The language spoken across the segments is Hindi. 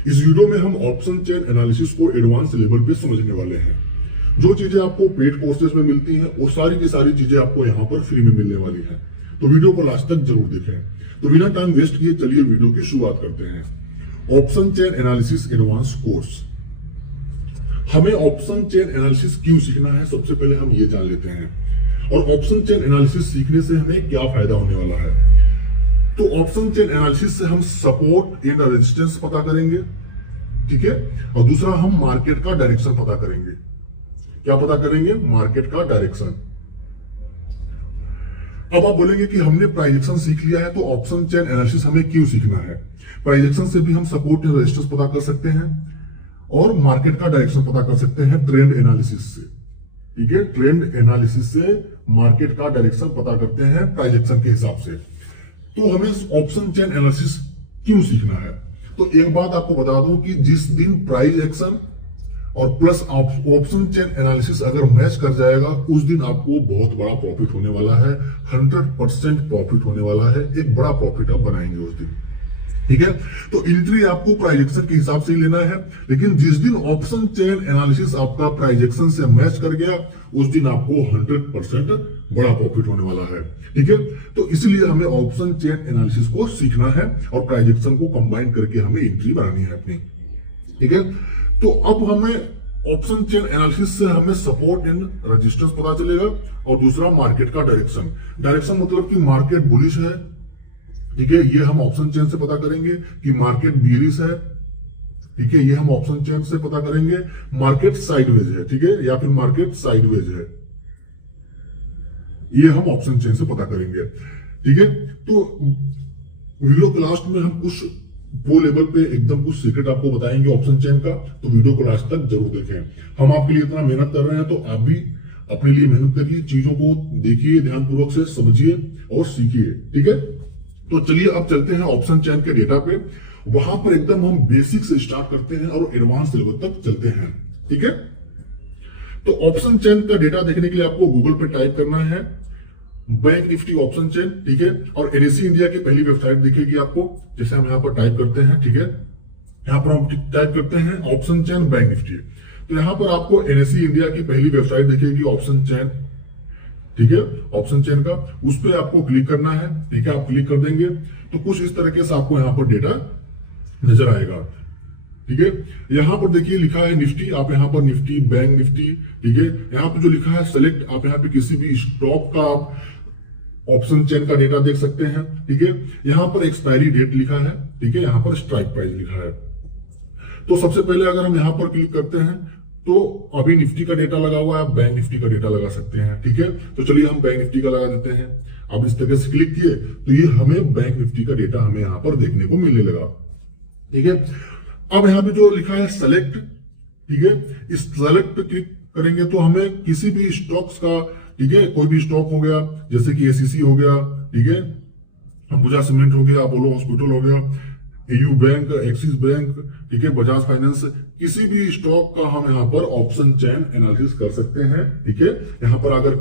इस वीडियो में हम ऑप्शन चेन एनालिसिस को एडवांस लेवल पे समझने वाले हैं। जो चीजें आपको पेड कोर्सेज में मिलती हैं वो सारी की सारी चीजें आपको यहाँ पर फ्री में मिलने वाली हैं। तो वीडियो को लास्ट तक जरूर देखें। तो बिना टाइम वेस्ट किए चलिए वीडियो की शुरुआत करते हैं। Option chain analysis advance course. हमें ऑप्शन चेन एनालिसिस क्यों सीखना है, सबसे पहले हम ये जान लेते हैं। और ऑप्शन चेन एनालिसिस सीखने से हमें क्या फायदा होने वाला है। तो ऑप्शन चेन एनालिसिस से हम सपोर्ट एंड रेजिस्टेंस पता करेंगे, ठीक है। और दूसरा हम मार्केट का डायरेक्शन पता करेंगे। क्या पता करेंगे? मार्केट का डायरेक्शन। अब आप बोलेंगे कि हमने प्राइजेक्शन सीख लिया है तो ऑप्शन चेन एनालिसिस हमें क्यों सीखना है। प्राइजेक्शन से भी हम सपोर्ट एंड रेजिस्टेंस पता कर सकते हैं और मार्केट का डायरेक्शन पता कर सकते हैं ट्रेंड एनालिसिस से, ठीक है। ट्रेंड एनालिसिस से मार्केट का डायरेक्शन पता करते हैं प्राइजेक्शन के हिसाब से। तो हमें ऑप्शन चेन एनालिसिस क्यों सीखना है? तो एक बात आपको बता दूं कि जिस दिन प्राइस एक्शन और प्लस ऑप्शन चेन एनालिसिस अगर मैच कर जाएगा उस दिन आपको बहुत बड़ा प्रॉफिट होने वाला है। 100% प्रॉफिट होने वाला है। एक बड़ा प्रॉफिट आप बनाएंगे उस दिन, ठीक है। तो एंट्री आपको प्राइजेक्शन के हिसाब से ही लेना है, लेकिन जिस दिन ऑप्शन चेन एनालिसिस आपका प्राइजेक्शन से मैच कर गया उस दिन आपको 100% बड़ा प्रॉफिट होने वाला है, ठीक है। तो इसलिए हमें ऑप्शन चेन एनालिसिस को सीखना है और प्राइजेक्शन को कंबाइन करके हमें एंट्री बनानी है अपनी, ठीक है। तो अब हमें ऑप्शन चेन एनालिसिस से हमें सपोर्ट एंड रेजिस्टेंस पता चलेगा और दूसरा मार्केट का डायरेक्शन। डायरेक्शन मतलब कि मार्केट बुलिश है, ठीक है, ये हम ऑप्शन चेन से पता करेंगे कि मार्केट बियरिश है, ठीक है, ये हम ऑप्शन चेन से पता करेंगे। मार्केट साइडवेज है, ठीक है, या फिर मार्केट साइडवेज है, ये हम ऑप्शन चेन से पता करेंगे, ठीक है। तो वीडियो के लास्ट में हम कुछ वो लेवल पे एकदम कुछ सीक्रेट आपको बताएंगे ऑप्शन चेन का, तो वीडियो को लास्ट तक जरूर देखें। हम आपके लिए इतना मेहनत कर रहे हैं तो आप भी अपने लिए मेहनत करिए, चीजों को देखिए, ध्यानपूर्वक से समझिए और सीखिए, ठीक है। तो चलिए अब चलते हैं ऑप्शन चेन के डेटा पे। वहां पर एकदम हम बेसिक से स्टार्ट करते हैं और एडवांस लेवल तक चलते हैं, ठीक है। तो ऑप्शन चेन का डेटा देखने के लिए आपको गूगल पे टाइप करना है बैंक निफ्टी ऑप्शन चेन, ठीक है। और एनएससी इंडिया की पहली वेबसाइट दिखेगी आपको, जैसे हम यहाँ पर टाइप करते हैं, ठीक है। यहाँ पर हम टाइप करते हैं ऑप्शन चेन बैंक निफ्टी, तो यहाँ पर आपको एनएससी इंडिया की पहली वेबसाइट दिखेगी ऑप्शन चेन, ठीक है, ऑप्शन चेन का। उस पर आपको क्लिक करना है, ठीक है। आप क्लिक कर देंगे तो कुछ इस तरीके से आपको यहाँ पर डेटा नजर आएगा, ठीक है। यहाँ पर देखिए लिखा है निफ्टी, आप यहाँ पर निफ्टी बैंक निफ्टी, ठीक है। यहाँ पर जो लिखा है सेलेक्ट, आप यहाँ पे किसी भी स्टॉक का आप ऑप्शन चेन का डेटा देख सकते हैं, ठीक है। यहाँ पर एक्सपायरी डेट लिखा है, ठीक है। यहाँ पर स्ट्राइक प्राइस लिखा है। तो सबसे पहले अगर हम यहाँ पर क्लिक करते हैं तो अभी निफ्टी का डेटा लगा हुआ है, आप बैंक निफ्टी का डेटा लगा सकते हैं, ठीक है। तो चलिए हम बैंक निफ्टी का लगा देते हैं। अब इस तरह से क्लिक किए तो ये हमें बैंक निफ्टी का डेटा हमें यहाँ पर देखने को मिलने लगा, ठीक है। अब यहाँ पे जो लिखा है सेलेक्ट, ठीक है, इस सेलेक्ट पे क्लिक करेंगे तो हमें किसी भी स्टॉक्स का, ठीक है, कोई भी स्टॉक हो गया जैसे कि एसीसी हो गया, ठीक है, अंबुजा सीमेंट हो गया, अपोलो हॉस्पिटल हो गया, एयू बैंक, एक्सिस बैंक, ठीक है, बजाज फाइनेंस, किसी भी स्टॉक का हम यहाँ पर ऑप्शन चेन एनालिसिस कर सकते हैं, ठीक है। यहाँ पर अगर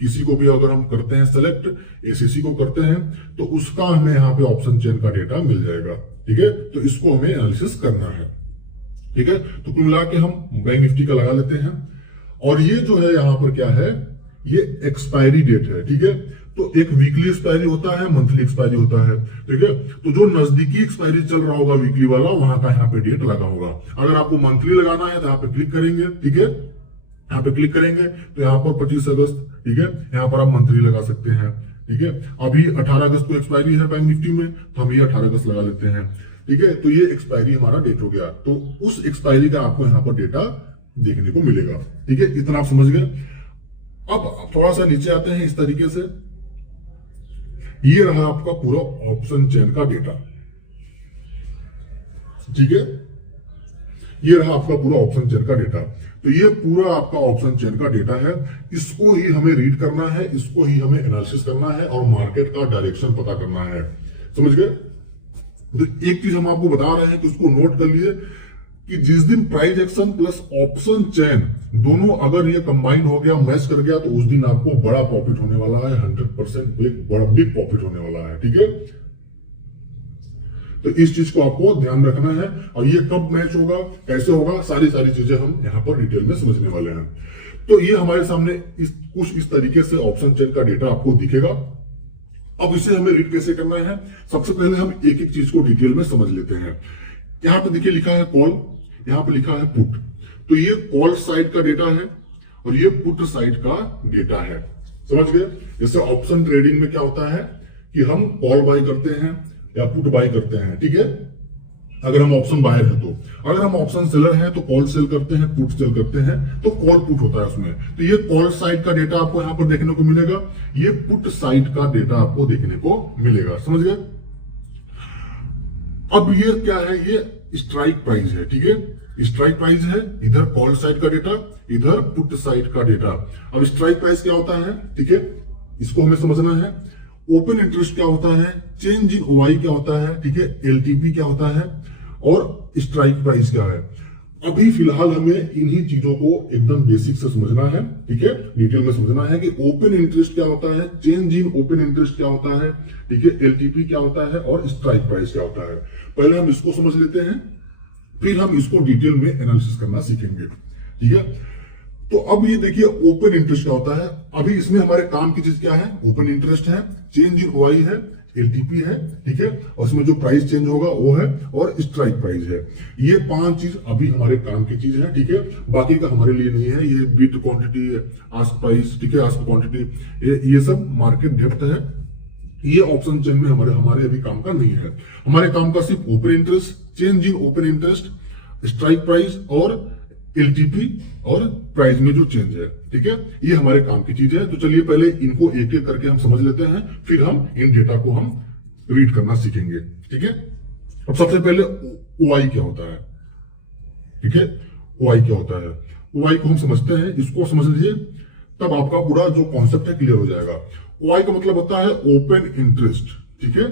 किसी को भी अगर हम करते हैं सेलेक्ट, एसीसी को करते हैं तो उसका हमें यहाँ पे ऑप्शन चेन का डेटा मिल जाएगा, ठीक है। तो इसको हमें एनालिसिस करना है, ठीक है। तो कुल मिला के हम बैंक निफ्टी का लगा लेते हैं। और ये जो है यहाँ पर क्या है, ये एक्सपायरी डेट है, ठीक है। तो एक वीकली एक्सपायरी होता है, मंथली एक्सपायरी होता है, ठीक है। तो जो नजदीकी एक्सपायरी चल रहा होगा वीकली वाला, वहां का यहाँ पे डेट लगा होगा। अगर आपको मंथली लगाना है तो यहाँ पे क्लिक करेंगे, ठीक है। यहाँ पे क्लिक करेंगे तो यहाँ पर 25 अगस्त, ठीक है, यहाँ पर आप मंथली लगा सकते हैं, ठीक है। अभी 18 अगस्त को एक्सपायरी है बैंक निफ्टी में, तो हम ये 18 अगस्त लगा लेते हैं, ठीक है। तो ये एक्सपायरी हमारा डेट हो गया, तो उस एक्सपायरी का आपको यहाँ पर डेटा देखने को मिलेगा, ठीक है। इतना आप समझ गए। अब थोड़ा सा नीचे आते हैं इस तरीके से, ये रहा आपका पूरा ऑप्शन चेन का डेटा, ठीक है। ये रहा आपका पूरा ऑप्शन चेन का डेटा। तो ये पूरा आपका ऑप्शन चेन का डेटा है, इसको ही हमें रीड करना है, इसको ही हमें एनालिसिस करना है और मार्केट का डायरेक्शन पता करना है, समझ गए। तो एक चीज हम आपको बता रहे हैं कि उसको नोट कर लिए कि जिस दिन price action plus option chain दोनों अगर ये कंबाइन हो गया, मैच कर गया, तो उस दिन आपको बड़ा प्रॉफिट होने वाला है, 100% बड़ा बिग प्रॉफिट होने वाला है, ठीक है। तो इस चीज को आपको ध्यान रखना है, और ये कब मैच होगा, कैसे होगा, सारी चीजें हम यहाँ पर डिटेल में समझने वाले हैं। तो ये हमारे सामने कुछ इस तरीके से ऑप्शन चेन का डेटा आपको दिखेगा। अब इसे हमें रीड कैसे करना है, सबसे पहले हम एक एक चीज को डिटेल में समझ लेते हैं। यहाँ पे देखिए लिखा है कॉल, यहाँ पे लिखा है पुट। तो ये कॉल साइड का डेटा है और ये पुट साइड का डेटा है, समझ गए। जैसे ऑप्शन ट्रेडिंग में क्या होता है कि हम कॉल बाय करते हैं या पुट बाय करते हैं, ठीक है, अगर हम ऑप्शन बायर है तो। अगर हम ऑप्शन सेलर हैं तो कॉल सेल करते हैं, पुट सेल करते हैं, तो कॉल पुट होता है उसमें। तो ये कॉल साइड का डेटा आपको यहां पर देखने को मिलेगा, ये पुट साइड का डेटा आपको देखने को मिलेगा, समझ गए। अब ये क्या है, ये स्ट्राइक प्राइस है, ठीक है, स्ट्राइक प्राइस है, इधर कॉल साइड का डेटा, इधर पुट साइड का डेटा। अब स्ट्राइक प्राइस क्या होता है, ठीक है, इसको हमें समझना है। ओपन इंटरेस्ट क्या होता है, चेंज इन ओआई क्या होता है, ठीक है, एलटीपी क्या होता है, और स्ट्राइक प्राइस क्या है। अभी फिलहाल हमें इन्हीं चीजों को एकदम बेसिक से समझना है, ठीक है, डिटेल में समझना है कि ओपन इंटरेस्ट क्या होता है, चेंज इन ओपन इंटरेस्ट क्या होता है, ठीक है, एलटीपी क्या होता है, और स्ट्राइक प्राइस क्या होता है। पहले हम इसको समझ लेते हैं, फिर हम इसको डिटेल में एनालिसिस करना सीखेंगे, ठीक है। तो अब ये देखिए ओपन इंटरेस्ट क्या होता है। अभी इसमें हमारे काम की चीज क्या है, ओपन इंटरेस्ट है, चेंज इन ओआई है, एलटीपी है, ठीक है, और उसमें जो प्राइस चेंज होगा वो है, और स्ट्राइक प्राइस है। ये 5 चीज अभी हमारे काम की चीज है, ठीक है, बाकी का हमारे लिए नहीं है। ये बीट क्वांटिटी, आस्क प्राइस, ठीक है, आस्क क्वांटिटी, ये सब मार्केट डेप्थ है, ये ऑप्शन चेन में हमारे अभी काम का नहीं है। हमारे काम का सिर्फ open interest, change in open interest, strike price और एलटीपी और प्राइस में जो चेंज है, ठीक है, ये हमारे काम की चीज है। तो चलिए पहले इनको एक एक करके हम समझ लेते हैं, फिर हम इन डेटा को हम रीड करना सीखेंगे, ठीक है। अब सबसे पहले ओआई क्या होता है, ठीक है, ओआई क्या होता है, ओआई को हम समझते हैं, इसको समझ लीजिए, तब आपका पूरा जो कॉन्सेप्ट है क्लियर हो जाएगा। ओआई का मतलब होता है ओपन इंटरेस्ट, ठीक है,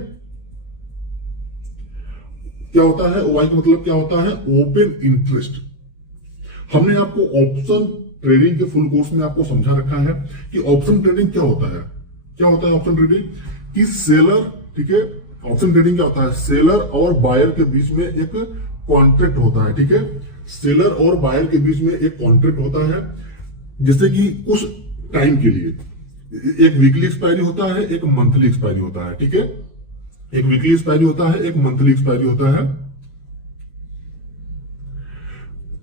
क्या होता है ओआई का मतलब क्या होता है, ओपन इंटरेस्ट। हमने आपको ऑप्शन ट्रेडिंग के फुल कोर्स में आपको समझा रखा है कि ऑप्शन ट्रेडिंग क्या होता है। क्या होता है ऑप्शन ट्रेडिंग, कि सेलर, ठीक है, ऑप्शन ट्रेडिंग क्या होता है, सेलर और बायर के बीच में एक कॉन्ट्रैक्ट होता है, ठीक है, सेलर और बायर के बीच में एक कॉन्ट्रैक्ट होता है, जैसे कि कुछ टाइम के लिए, एक वीकली एक्सपायरी होता है, एक मंथली एक्सपायरी होता है, ठीक है, एक वीकली एक्सपायरी होता है, एक मंथली एक्सपायरी होता है।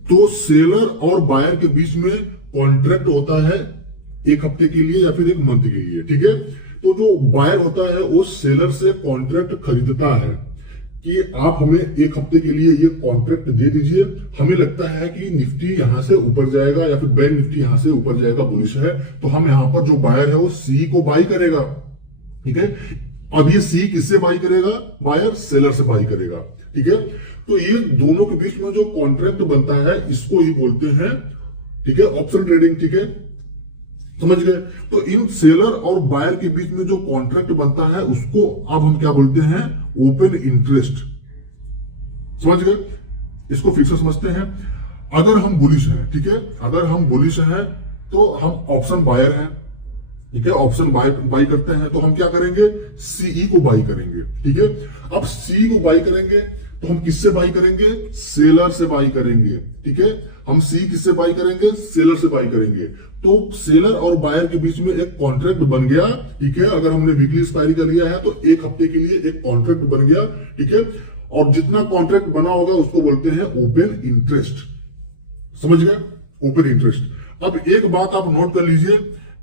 तो सेलर और बायर के बीच में कॉन्ट्रैक्ट होता है एक हफ्ते के लिए या फिर एक मंथ के लिए, ठीक है। तो जो बायर होता है वो सेलर से कॉन्ट्रैक्ट खरीदता है कि आप हमें एक हफ्ते के लिए ये कॉन्ट्रैक्ट दे दीजिए, हमें लगता है कि निफ्टी यहां से ऊपर जाएगा या फिर बैंक निफ्टी यहां से ऊपर जाएगा, बुलिश है, तो हम यहां पर जो बायर है वो सी को बाई करेगा, ठीक है। अब ये सी किससे बाई करेगा, बायर सेलर से बाई करेगा, ठीक है। तो ये दोनों के बीच में जो कॉन्ट्रैक्ट बनता है इसको ही बोलते हैं, ठीक है, ऑप्शन ट्रेडिंग, ठीक है, समझ गए। तो इन सेलर और बायर के बीच में जो कॉन्ट्रैक्ट बनता है उसको अब हम क्या बोलते हैं, ओपन इंटरेस्ट, समझ गए। इसको फिर से समझते हैं। अगर हम बुलिश हैं, ठीक है, अगर हम बुलिश हैं तो हम ऑप्शन बायर हैं, ठीक है, ऑप्शन बाई करते हैं, तो हम क्या करेंगे, सीई को बाई करेंगे, ठीक है। अब सी को बाई करेंगे तो हम किससे बाई करेंगे, सेलर से बाई करेंगे, ठीक है, हम सी किससे बाई करेंगे, सेलर से बाई करेंगे। तो सेलर और बायर के बीच में एक कॉन्ट्रैक्ट बन गया, ठीक है। अगर हमने वीकली एक्सपायरी कर लिया है तो एक हफ्ते के लिए एक कॉन्ट्रैक्ट बन गया, ठीक है, और जितना कॉन्ट्रैक्ट बना होगा उसको बोलते हैं ओपन इंटरेस्ट, समझ गए, ओपन इंटरेस्ट। अब एक बात आप नोट कर लीजिए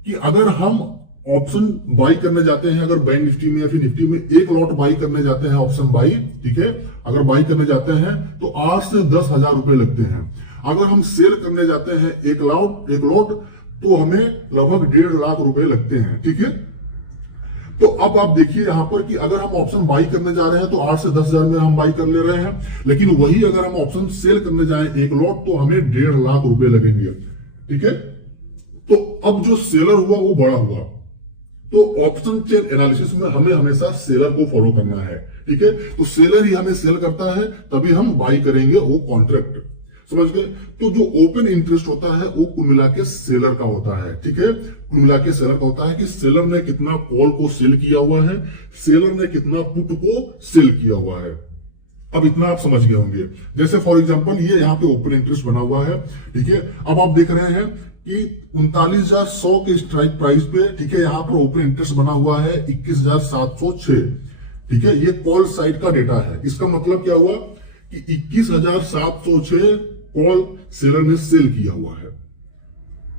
कि अगर हम ऑप्शन बाई करने जाते हैं, अगर बैंक निफ्टी में या फिर निफ्टी में एक लॉट बाई करने जाते हैं, ऑप्शन बाई, ठीक है, अगर बाई करने जाते हैं तो 8 से 10 हजार रुपए लगते हैं। अगर हम सेल करने जाते हैं एक लॉट तो हमें लगभग 1.5 लाख रुपए लगते हैं, ठीक है। तो अब आप देखिए यहां पर कि अगर हम ऑप्शन बाई करने जा रहे हैं तो 8 से 10 हजार में हम बाई कर ले रहे हैं, लेकिन वही अगर हम ऑप्शन सेल करने जाए एक लॉट तो हमें 1.5 लाख रुपए लगेंगे, ठीक है। तो अब जो सेलर हुआ वो बड़ा हुआ, तो ऑप्शन चेन एनालिसिस में हमें हमेशा सेलर को फॉलो करना है, ठीक है। तो सेलर ही हमें सेल करता है तभी हम बाई करेंगे वो कॉन्ट्रैक्ट, समझ गए। तो जो ओपन इंटरेस्ट होता है वो कुल मिला के सेलर का होता है, ठीक है, कुल मिला के सेलर का होता है कि सेलर ने कितना कॉल को सेल किया हुआ है, सेलर ने कितना पुट को सेल किया हुआ है, अब इतना आप समझ गए होंगे। जैसे फॉर एग्जांपल ये यहाँ पे ओपन इंटरेस्ट बना हुआ है, ठीक है। अब आप देख रहे हैं कि 39,100 के स्ट्राइक प्राइस पे, ठीक है, यहाँ पर ओपन इंटरेस्ट बना हुआ है 21,706, ठीक है। ये कॉल साइड का डेटा है। इसका मतलब क्या हुआ कि 21,706 कॉल सेलर ने सेल किया हुआ है,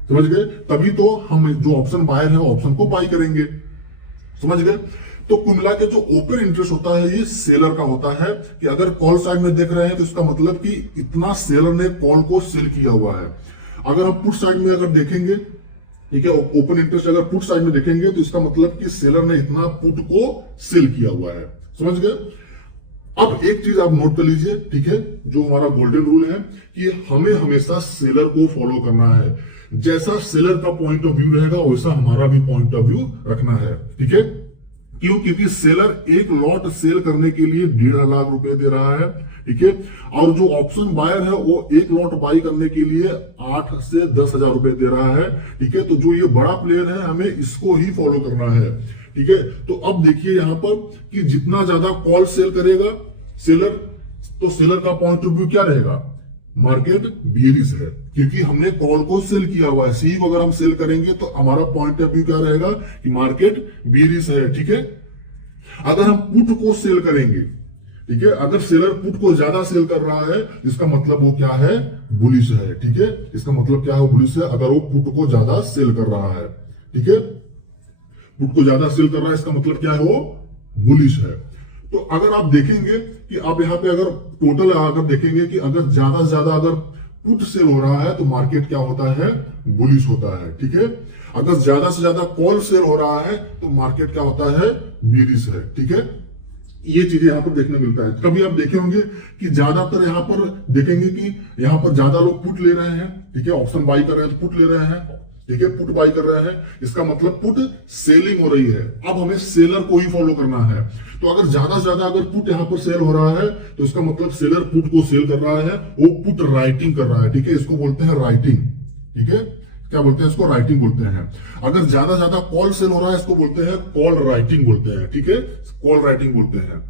समझ गए। तभी तो हम जो ऑप्शन बायर है ऑप्शन को बाई करेंगे, समझ गए। तो कुल मिला के जो ओपन इंटरेस्ट होता है ये सेलर का होता है कि अगर कॉल साइड में देख रहे हैं तो इसका मतलब कि इतना सेलर ने कॉल को सेल किया हुआ है। अगर हम पुट साइड में अगर देखेंगे, ठीक है, ओपन इंटरेस्ट अगर पुट साइड में देखेंगे तो इसका मतलब कि सेलर ने इतना पुट को सेल किया हुआ है, समझ गए। अब एक चीज आप नोट कर लीजिए, ठीक है, जो हमारा गोल्डन रूल है कि हमें हमेशा सेलर को फॉलो करना है। जैसा सेलर का पॉइंट ऑफ व्यू रहेगा वैसा हमारा भी पॉइंट ऑफ व्यू रखना है, ठीक है। क्यों? क्योंकि सेलर एक लॉट सेल करने के लिए 1.5 लाख रुपए दे रहा है, ठीक है, और जो ऑप्शन बायर है वो एक लॉट बाई करने के लिए 8 से 10,000 रुपए दे रहा है, ठीक है। तो जो ये बड़ा प्लेयर है हमें इसको ही फॉलो करना है, ठीक है। तो अब देखिए यहां पर कि जितना ज्यादा कॉल सेल करेगा सेलर, तो सेलर का पॉइंट ऑफ व्यू क्या रहेगा, मार्केट बियरिश है, क्योंकि हमने कॉल को सेल किया हुआ है। सी को अगर हम सेल करेंगे तो हमारा पॉइंट ऑफ व्यू क्या रहेगा कि मार्केट बियरिश है, ठीक है। अगर हम पुट को सेल करेंगे, ठीक है, अगर सेलर पुट को ज्यादा सेल कर रहा है इसका मतलब वो क्या है, बुलिश है, ठीक है। इसका मतलब क्या है, बुलिश है। अगर वो पुट को ज्यादा सेल कर रहा है, ठीक है, पुट को ज्यादा सेल कर रहा है इसका मतलब क्या है, वो बुलिश है। तो अगर आप देखेंगे कि आप यहाँ पे अगर टोटल अगर देखेंगे कि अगर ज्यादा से ज्यादा अगर पुट सेल हो रहा है तो मार्केट क्या होता है, बुलिश होता है, ठीक है। अगर ज्यादा से ज्यादा कॉल सेल हो रहा है तो मार्केट क्या होता है, बियरिश है, ठीक है। ये चीजें यहां पर देखने मिलता है। कभी आप देखे होंगे कि ज्यादातर यहां पर देखेंगे कि यहां पर ज्यादा लोग पुट ले रहे हैं, ठीक है, ऑप्शन बाई कर रहे हैं तो पुट ले रहे हैं, ठीक है, पुट बाई कर रहे हैं, इसका मतलब पुट सेलिंग हो रही है। अब हमें सेलर को ही फॉलो करना है। तो अगर ज्यादा से ज्यादा अगर पुट यहां पर सेल हो रहा है तो इसका मतलब सेलर पुट को सेल कर रहा है, वो पुट राइटिंग कर रहा है, ठीक है। इसको बोलते हैं राइटिंग, ठीक है, क्या बोलते हैं इसको, राइटिंग बोलते हैं। अगर ज्यादा से ज्यादा कॉल सेल हो रहा है इसको बोलते हैं कॉल राइटिंग बोलते हैं, ठीक है, कॉल राइटिंग बोलते हैं।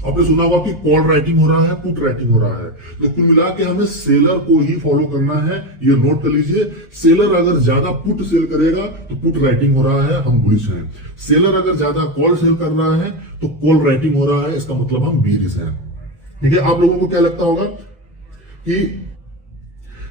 आपने सुना होगा कि कॉल राइटिंग हो रहा है, पुट राइटिंग हो रहा है। तो कुल मिला के हमें सेलर को ही फॉलो करना है, ये नोट कर लीजिए। सेलर अगर ज्यादा पुट सेल करेगा तो पुट राइटिंग हो रहा है, हम बुलिश हैं। सेलर अगर ज्यादा कॉल सेल कर रहा है तो कॉल राइटिंग हो रहा है, इसका मतलब हम बियरिश हैं, ठीक है। आप लोगों को क्या लगता होगा कि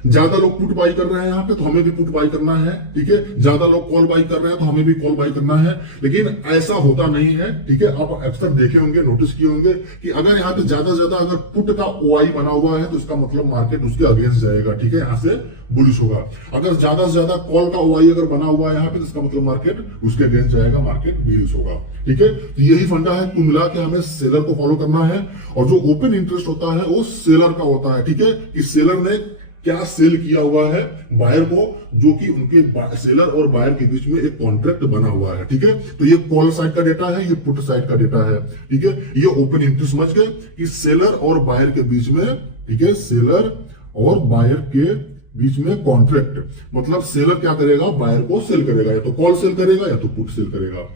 ज्यादा लोग पुट बाई कर रहे हैं यहाँ पे तो हमें भी पुट बाई करना है, ठीक है। ज्यादा लोग कॉल बाई कर रहे हैं तो हमें भी कॉल बाई करना है, लेकिन ऐसा होता नहीं है, ठीक है। आप अक्सर देखे होंगे, नोटिस किए होंगे कि अगर यहाँ पे ज्यादा से ज्यादा अगर पुट का ओआई बना हुआ है तो इसका मतलब मार्केट उसके अगेंस्ट जाएगा, ठीक है, यहाँ से बुलिश होगा। अगर ज्यादा से ज्यादा कॉल का ओआई अगर बना हुआ है यहाँ पे तो इसका मतलब मार्केट उसके अगेंस्ट जाएगा, मार्केट बियरिश होगा, ठीक है। तो यही फंडा है, कुल मिला के हमें सेलर को फॉलो करना है। और जो ओपन इंटरेस्ट होता है वो सेलर का होता है, ठीक है, कि सेलर ने क्या सेल किया हुआ है बायर को, जो कि उनके सेलर और बायर के बीच में एक कॉन्ट्रैक्ट बना हुआ है, ठीक है। तो ये कॉल साइड का डेटा है, ये पुट साइड का डेटा है, ठीक है। ये ओपन इंटरेस्ट समझ गए कि सेलर और बायर के बीच में, ठीक है, सेलर और बायर के बीच में कॉन्ट्रैक्ट, मतलब सेलर क्या करेगा, बायर को सेल करेगा, या तो कॉल सेल करेगा या तो पुट सेल करेगा,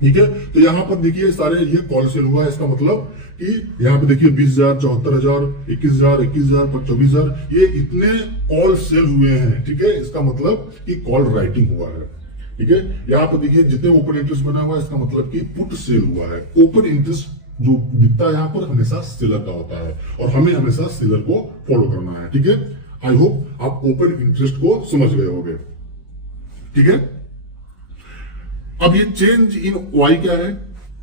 ठीक है। तो यहां पर देखिए सारे ये कॉल सेल हुआ है, इसका मतलब कि यहाँ पे देखिए 20,000, 74,000, 21,000, 21,000, 24,000, ये इतने कॉल सेल हुए हैं, ठीक है। इसका मतलब कि कॉल राइटिंग हुआ है, ठीक है। यहाँ पे देखिए जितने ओपन इंटरेस्ट बना हुआ है इसका मतलब कि पुट सेल हुआ है। ओपन इंटरेस्ट जो दिखता है यहाँ पर हमेशा सेलर का होता है और हमें हमेशा सेलर को फॉलो करना है, ठीक है। आई होप आप ओपन इंटरेस्ट को समझ गए होंगे, ठीक है। अब ये चेंज इन वाई क्या है,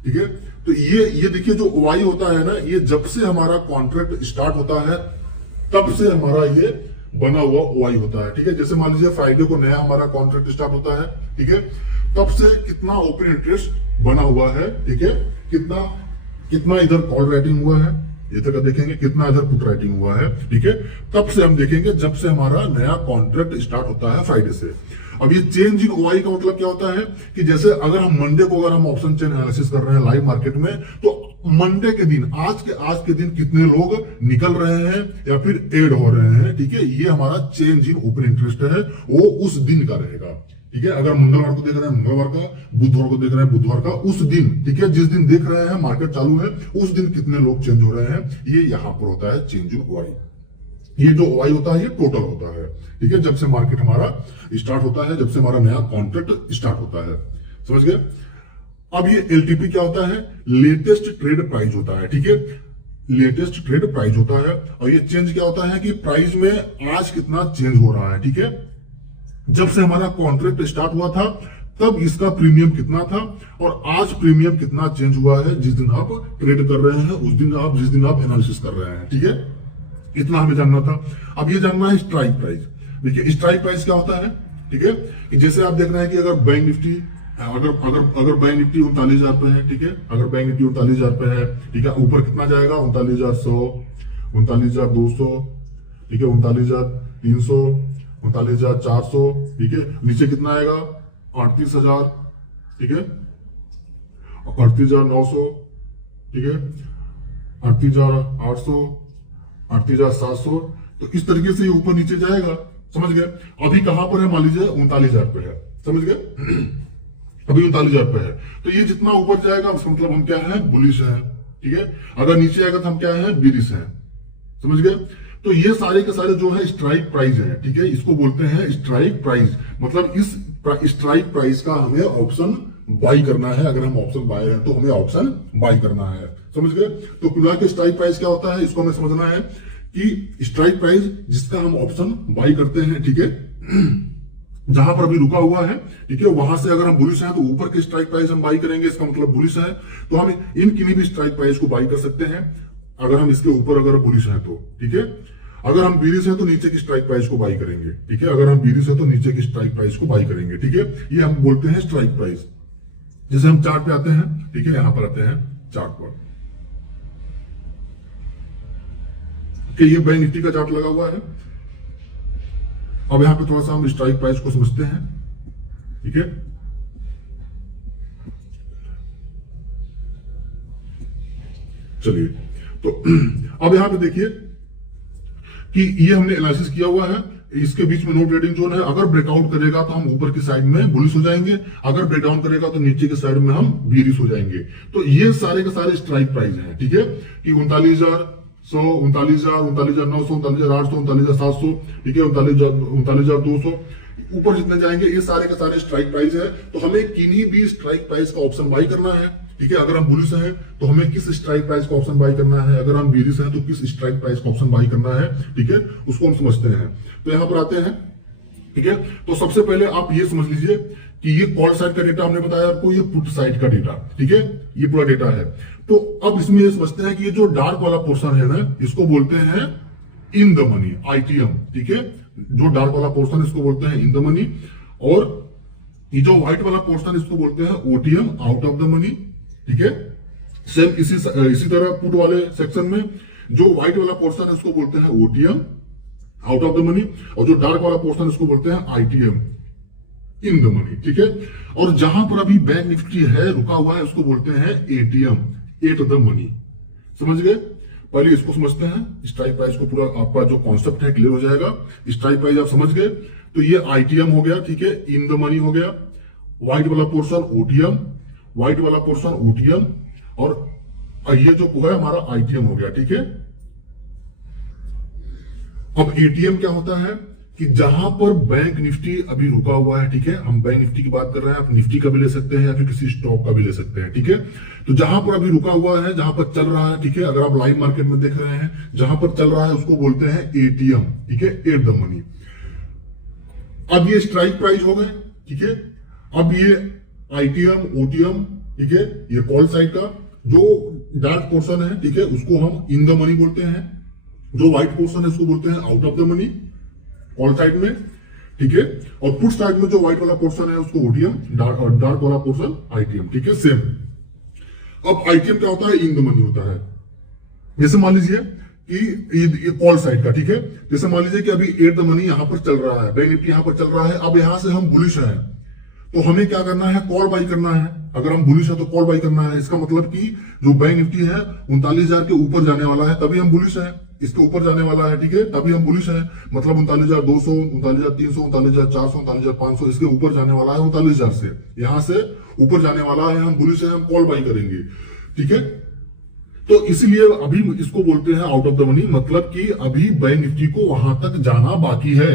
ठीक है। तो ये देखिए जो वाई होता है ना, ये जब से हमारा कॉन्ट्रैक्ट स्टार्ट होता है तब से हमारा ये बना हुआ वाई होता है, ठीक है। जैसे मान लीजिए फ्राइडे को नया हमारा कॉन्ट्रैक्ट स्टार्ट होता है, ठीक है, तब से कितना ओपन इंटरेस्ट बना हुआ है, ठीक है, कितना इधर कॉल राइटिंग हुआ है, ये तक देखेंगे कितना इधर पुट राइटिंग हुआ है, ठीक है। तब से हम देखेंगे जब से हमारा नया कॉन्ट्रैक्ट स्टार्ट होता है फ्राइडे से। अब ये चेंज इन ओआई का मतलब क्या होता है कि जैसे अगर हम मंडे को अगर हम ऑप्शन चेन एनालिसिस कर रहे हैं लाइव मार्केट में, तो मंडे के दिन आज के दिन कितने लोग निकल रहे हैं या फिर एड हो रहे हैं, ठीक है, ये हमारा चेंज इन ओपन इंटरेस्ट है, वो उस दिन का रहेगा, ठीक है, अगर मंगलवार को देख रहे हैं मंगलवार का, बुधवार को देख रहे हैं बुधवार का, उस दिन, ठीक है, जिस दिन देख रहे हैं मार्केट चालू है उस दिन कितने लोग चेंज हो रहे हैं, ये यहां पर होता है चेंज इन ओआई। ये जो ओआई होता है ये टोटल होता है, ठीक है, जब से मार्केट हमारा स्टार्ट होता है, जब से हमारा नया कॉन्ट्रैक्ट स्टार्ट होता है, समझ गए। अब ये एलटीपी क्या होता है, लेटेस्ट ट्रेड प्राइस होता है, ठीक है, लेटेस्ट ट्रेड प्राइस होता है। और ये चेंज क्या होता है कि प्राइस में आज कितना चेंज हो रहा है, ठीक है, जब से हमारा कॉन्ट्रैक्ट स्टार्ट हुआ था तब इसका प्रीमियम कितना था और आज प्रीमियम कितना चेंज हुआ है, जिस दिन आप ट्रेड कर रहे हैं उस दिन आप, जिस दिन आप एनालिसिस कर रहे हैं, ठीक है, इतना हमें जानना था। अब ये जानना है स्ट्राइक प्राइस। देखिए स्ट्राइक प्राइस क्या होता है, ठीक है, कि जैसे आप देख रहे हैं कि अगर बैंक निफ्टी, अगर बैंक निफ्टी 39,000 पे है, ठीक है, अगर बैंक निफ्टी 39,000 पे है, ठीक है, ऊपर कितना जाएगा 39,100, 39,200, ठीक है, 39,300, 39,400, ठीक है, नीचे कितना आएगा 38,000, ठीक है, 38,900, ठीक है, 38,800, 38,700, तो इस तरीके से ये ऊपर नीचे जाएगा, समझ गए। अभी कहां पर है, मान लीजिए 39,000 पे है, समझ गए, अभी 39,000 पे है, तो ये जितना ऊपर जाएगा उसका मतलब हम क्या है, बुलिश है, ठीक है, अगर नीचे आएगा तो हम क्या है, बिरिश है, समझ गए। तो ये सारे के सारे जो है स्ट्राइक प्राइस है, ठीक है, इसको बोलते हैं स्ट्राइक प्राइस, मतलब इस स्ट्राइक प्राइस का हमें ऑप्शन बाई करना है। अगर हम ऑप्शन बाय हैं तो हमें ऑप्शन बाई करना है, समझ गए। तो कुल के स्ट्राइक प्राइस क्या होता है, इसको हमें समझना है कि स्ट्राइक प्राइस जिसका हम ऑप्शन बाई करते हैं, ठीक है, जहां पर अभी रुका हुआ है, ठीक है, वहां से अगर हम बुलिश हैं तो ऊपर के स्ट्राइक प्राइस हम बाई करेंगे, इसका मतलब बुलिश है, तो हम इन किन्हीं भी स्ट्राइक प्राइस को बाई कर सकते हैं अगर हम इसके ऊपर अगर बुलिश हैं तो, ठीक है। अगर हम बीरिश हैं तो नीचे की स्ट्राइक प्राइस को बाई करेंगे, ठीक है, अगर हम बीरिश हैं तो नीचे की स्ट्राइक प्राइस को बाई करेंगे, ठीक है, ये हम बोलते हैं स्ट्राइक प्राइस। जैसे हम चार्ट पे आते हैं, ठीक है, यहां पर आते हैं चार्ट पर, कि ये बैंक निफ्टी का चार्ट लगा हुआ है। अब यहां पे थोड़ा सा हम स्ट्राइक प्राइस को समझते हैं, ठीक है, चलिए, तो अब यहां पे देखिए कि ये हमने एनालिसिस किया हुआ है, इसके बीच में नो ट्रेडिंग जोन है, अगर ब्रेकआउट करेगा तो हम ऊपर की साइड में बुलिश हो जाएंगे, अगर ब्रेकडाउन करेगा तो नीचे की साइड में हम बीरिश हो जाएंगे। तो ये सारे के सारे स्ट्राइक प्राइस हैं, ठीक है, कि 39,100, 39,000, 39,900, 39,800, 39,700, ठीक है, 39,200, ऊपर जितने जाएंगे ये सारे के सारे स्ट्राइक प्राइस है। तो हमें किन्हीं भी स्ट्राइक प्राइस का ऑप्शन बाई करना है, ठीक है, अगर हम बुलिश हैं तो हमें किस स्ट्राइक प्राइस का ऑप्शन बाई करना है, अगर हम बीरिश हैं तो किस स्ट्राइक प्राइस का ऑप्शन बाई करना है, ठीक है, उसको हम समझते हैं। तो यहां पर आते हैं, ठीक है, तो सबसे पहले आप ये समझ लीजिए कि ये कॉल साइड का डेटा हमने बताया आपको, ये पुट साइड का डेटा, ठीक है, ये पूरा डेटा है। तो अब इसमें ये समझते हैं कि ये जो डार्क वाला पोर्शन है ना, इसको बोलते हैं इन द मनी, आईटीएम, ठीक है, जो डार्क वाला पोर्शन इसको बोलते हैं इन द मनी, और ये जो व्हाइट वाला पोर्शन इसको बोलते हैं OTM, out of the money, ठीक है। सेम इसी तरह पुट वाले सेक्शन में जो व्हाइट वाला पोर्शन है उसको बोलते हैं OTM, out of the money, और जो डार्क वाला पोर्शन इसको बोलते हैं आईटीएम, इन द मनी, ठीक है। और जहां पर अभी बैंक निफ्टी है रुका हुआ है उसको बोलते हैं एटीएम, एट द मनी, समझ गए। पहले इसको समझते हैं, स्ट्राइक प्राइस को पूरा आपका जो कॉन्सेप्ट है क्लियर हो जाएगा। स्ट्राइक प्राइस आप समझ गए, तो ये आईटीएम हो गया, ठीक है, इन द मनी हो गया, व्हाइट वाला पोर्शन ओटीएम, व्हाइट वाला पोर्शन ओटीएम, और ये जो है हमारा आईटीएम हो गया, ठीक है। अब एटीएम क्या होता है कि जहां पर बैंक निफ्टी अभी रुका हुआ है, ठीक है, हम बैंक निफ्टी की बात कर रहे हैं, आप निफ्टी का भी ले सकते हैं या फिर किसी स्टॉक का भी ले सकते हैं, ठीक है। तो जहां पर अभी रुका हुआ है, जहां पर चल रहा है, ठीक है, अगर आप लाइव मार्केट में देख रहे हैं, जहां पर चल रहा है उसको बोलते हैं एटीएम, ठीक है, एट द मनी। अब ये स्ट्राइक प्राइस हो गए, ठीक है। अब ये आईटीएम, ओटीएम, ठीक है, ये कॉल साइड का जो डार्क पोर्शन है, ठीक है, उसको हम इन द मनी बोलते हैं, जो व्हाइट पोर्शन है उसको बोलते हैं out of the money, call side में, ठीक है। और पुट साइड में जो व्हाइट वाला पोर्शन है उसको ओटीएम, डार्क वाला पोर्शन आईटीएम, ठीक है, सेम। अब आईटीएम क्या होता है, इन द मनी होता है। जैसे मान लीजिए कि ये कॉल साइड का, ठीक है, जैसे मान लीजिए कि अभी एट द मनी यहां पर चल रहा है, बैंक निफ्टी यहां पर चल रहा है। अब यहां से हम बुलिश हैं तो हमें क्या करना है, कॉल बाई करना है। अगर हम बुलिश है तो कॉल बाई करना है। इसका मतलब कि जो बैंक निफ्टी है 39,000 के ऊपर जाने वाला है, तभी हम बुलिश है, इसके ऊपर जाने वाला है, ठीक है, तभी हम बुलिश है। मतलब 39,200, 39,300, 39,400, 39,500 इसके ऊपर जाने वाला है 39,000 से, यहां से ऊपर जाने वाला है, हम बुलिश है, हम कॉल बाई करेंगे, ठीक है। तो इसलिए अभी इसको बोलते हैं आउट ऑफ द मनी, मतलब कि अभी बैंक निफ्टी को वहां तक जाना बाकी है,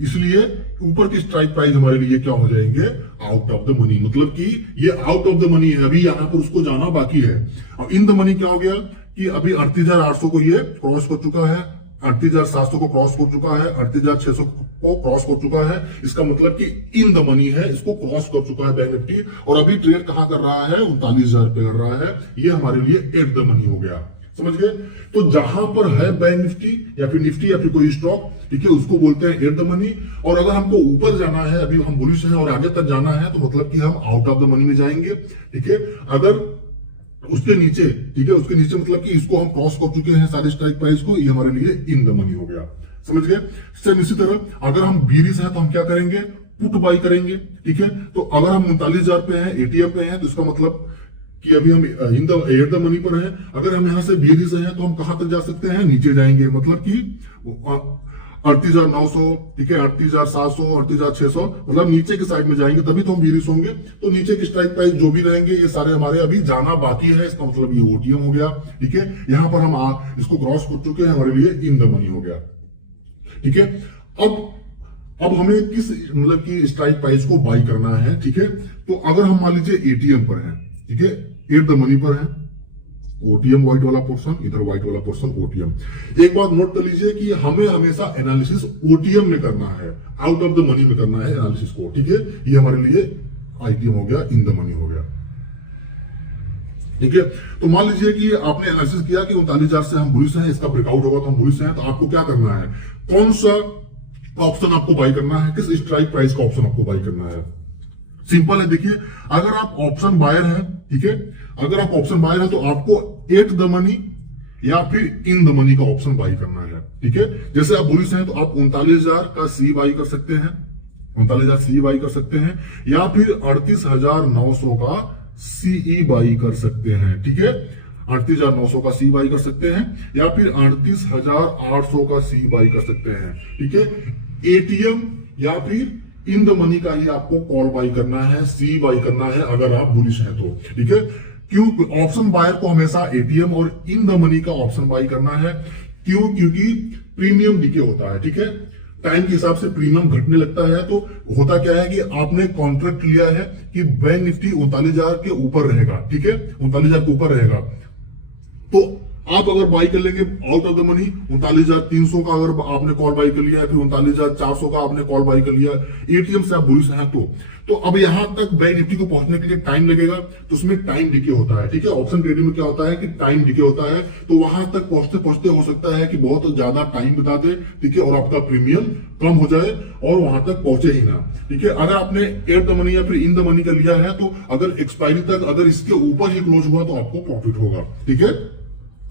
इसलिए ऊपर की स्ट्राइक प्राइस हमारे लिए क्या हो जाएंगे, आउट ऑफ द मनी, मतलब कि ये आउट ऑफ द मनी है, अभी यहां पर उसको जाना बाकी है। और इन द मनी क्या हो गया कि अभी 38,800 को ये क्रॉस कर चुका है, 38,700 को क्रॉस कर चुका है, 38,600 को क्रॉस कर चुका है, इसका मतलब कि इन द मनी है, इसको क्रॉस कर चुका है बैंक निफ्टी। और अभी ट्रेड कहां कर रहा है, 39,000 पे कर रहा है, ये हमारे लिए एट द मनी हो गया, समझ गए। तो जहां पर है बैंक निफ्टी या फिर निफ्टी या फिर कोई स्टॉक, ठीक है, उसको बोलते हैं एट द मनी। और अगर हमको ऊपर जाना है, अभी हम बुलिश हैं और आगे तक जाना है, तो मतलब कि हम आउट ऑफ द मनी में जाएंगे, ठीक है। अगर उसके नीचे, ठीक है, उसके नीचे मतलब कि इसको हम क्रॉस कर चुके हैं सारे स्ट्राइक प्राइस को, ये हमारे लिए इन द मनी हो गया, समझ गए। सेम इसी तरह अगर हम बीरिस है तो हम क्या करेंगे, पुट बाई करेंगे, ठीक है। तो अगर हम 39,000 पे हैं, एटीएम पे हैं, तो इसका मतलब कि अभी हम in the at the money पर हैं। अगर हम यहां से बीरिस हैं तो हम कहां तक जा सकते हैं, नीचे जाएंगे, मतलब कि 38,900, ठीक है, 38,700, 38,600, मतलब नीचे की साइड में जाएंगे, तभी तो हम बीरिस होंगे। तो नीचे की स्ट्राइक प्राइस जो भी रहेंगे ये सारे हमारे अभी जाना बाकी है, इसका मतलब ये ओटीएम हो गया, ठीक है। यहां पर हम इसको क्रॉस कर चुके हैं, हमारे लिए इन द मनी हो गया, ठीक है। अब हमें किस मतलब कि स्ट्राइक प्राइस को बाई करना है, ठीक है। तो अगर हम मान लीजिए एटीएम पर है, ठीक है, एट द मनी पर है, ओटीएम व्हाइट वाला पोर्शन, इधर व्हाइट वाला पोर्शन ओटीएम। एक बात नोट कर लीजिए कि हमें हमेशा एनालिसिस ओटीएम में करना है, आउट ऑफ द मनी में करना है एनालिसिस को, ठीक है। ये हमारे लिए आईटीएम हो गया, इन द मनी हो गया, ठीक है। तो मान लीजिए कि आपने एनालिसिस किया कि 39,000 से हम बुलिश हैं, इसका ब्रेकआउट होगा तो हम बुलिश हैं, तो आपको क्या करना है, कौन सा ऑप्शन आपको बाई करना है, किस स्ट्राइक प्राइस का ऑप्शन आपको बाई करना है। सिंपल है, देखिए, अगर आप ऑप्शन बायर हैं, ठीक है, अगर आप ऑप्शन बायर हैं तो आपको एट द मनी या फिर इन द मनी का ऑप्शन बाई करना है, ठीक है। जैसे आप बुलिश हैं तो आप 39,000 का सी बाई कर सकते हैं, 39,000 सी बाई कर सकते हैं, या फिर 38,900 का सीई बाई कर सकते हैं, ठीक है। 38,900 का सी बाई कर सकते हैं, या फिर 38,800 का सी बाई कर सकते हैं, ठीक है। एटीएम या फिर इन द मनी का ही आपको कॉल बाई करना है, सी बाई करना है अगर आप बुलिश हैं तो, ठीक है। क्यों ऑप्शन बायर को हमेशा एटीएम और इन द मनी का ऑप्शन बाई करना है, क्यों, क्योंकि प्रीमियम डीके होता है, ठीक है। टाइम के हिसाब से प्रीमियम घटने लगता है, तो होता क्या है कि आपने कॉन्ट्रैक्ट लिया है कि बैंक निफ्टी 39,000 के ऊपर रहेगा, ठीक है, 39,000 के ऊपर रहेगा। तो आप अगर बाई कर लेंगे आउट ऑफ द मनी 39,300 का अगर आपने कॉल बाई कर लिया है, फिर 39,400 का आपने कॉल बाई कर लिया, एटीएम से आप बुलिश हैं तो अब यहां तक बैंक निफ्टी को पहुंचने के लिए टाइम लगेगा, तो उसमें टाइम डिके होता है, ठीक है। ऑप्शन ट्रेडिंग में क्या होता है कि टाइम डिके होता है, तो वहां तक पहुंचते पहुंचते हो सकता है कि बहुत ज्यादा टाइम बिता दे, ठीक है, और आपका प्रीमियम कम हो जाए और वहां तक पहुंचे ही ना, ठीक है। अगर आपने एट द मनी या फिर इन द मनी का लिया है, तो अगर एक्सपायरी तक अगर इसके ऊपर ही क्लोज हुआ तो आपको प्रॉफिट होगा, ठीक है,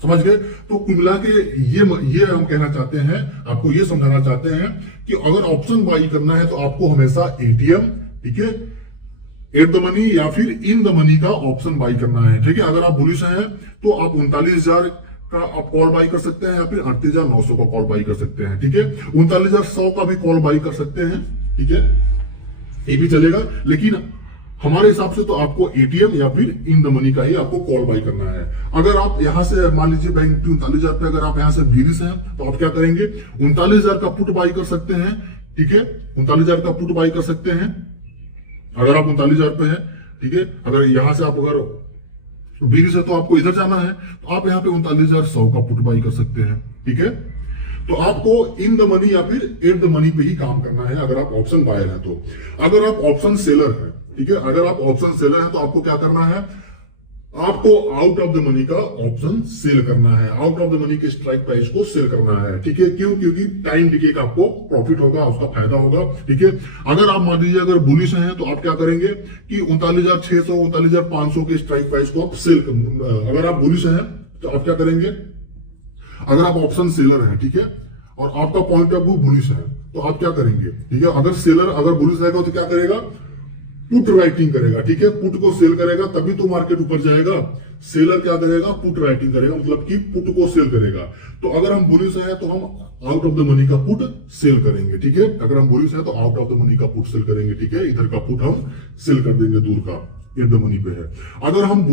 समझ गए। तो कुल मिला के ये हम कहना चाहते हैं, आपको ये समझाना चाहते हैं कि अगर ऑप्शन बाई करना है तो आपको हमेशा एटीएम, ठीक है, एट द मनी या फिर इन द मनी का ऑप्शन बाई करना है, ठीक है। अगर आप बुलिश हैं तो आप 39,000 का आप कॉल बाई कर सकते हैं, या फिर 38,900 का कॉल बाई कर सकते हैं, ठीक है। 39,100 का भी कॉल बाई कर सकते हैं, ठीक है, ये भी चलेगा। लेकिन हमारे हिसाब से तो आपको एटीएम या फिर इन द मनी का ही आपको कॉल बाई करना है। अगर आप यहां से मान लीजिए बैंक निफ्टी 39,000 पे अगर आप यहां से बीरिस हैं तो आप क्या करेंगे, 39,000 का पुट बाई कर सकते हैं, ठीक है, 39,000 का पुट बाई कर सकते हैं अगर आप 39,000 पे हैं, ठीक है। अगर यहां से आप अगर बीरिस है तो आपको इधर जाना है, तो आप यहाँ पे 39,100 का पुट बाई कर सकते हैं, ठीक है। तो आपको इन द मनी या फिर एट द मनी पे ही काम करना है अगर आप ऑप्शन बायर है तो। अगर आप ऑप्शन सेलर है, ठीक है, अगर आप ऑप्शन सेलर है तो आपको क्या करना है, आपको आउट ऑफ द मनी का ऑप्शन सेल करना है, आउट ऑफ द मनी के स्ट्राइक प्राइस को सेल करना है, ठीक है। क्यों, क्योंकि टाइम डिके का आपको प्रॉफिट होगा, उसका फायदा होगा, ठीक है। अगर आप मान लीजिए अगर बुलिश हैं तो आप क्या करेंगे कि 39,600 39,500 के स्ट्राइक प्राइस को आप सेल, अगर आप बुलिश हैं तो आप क्या करेंगे, अगर आप ऑप्शन सेलर हैं, ठीक है, और आपका पॉइंट ऑफ व्यू बुलिश है तो आप क्या करेंगे, ठीक है। अगर सेलर अगर बुलिश रहेगा तो क्या करेगा, पुट राइटिंग करेगा, ठीक है, पुट को सेल करेगा तभी तो मार्केट ऊपर जाएगा, सेलर क्या करेगा, पुट राइटिंग करेगा, मतलब कि पुट को सेल करेगा। तो अगर हम बुलिश है तो हम आउट ऑफ द मनी का पुट सेल करेंगे, ठीक है। अगर हम बुलिश है तो आउट ऑफ द मनी का पुट सेल करेंगे, ठीक है। इधर का पुट हम सेल कर देंगे, दूर का एट द मनी पे है। अगर हम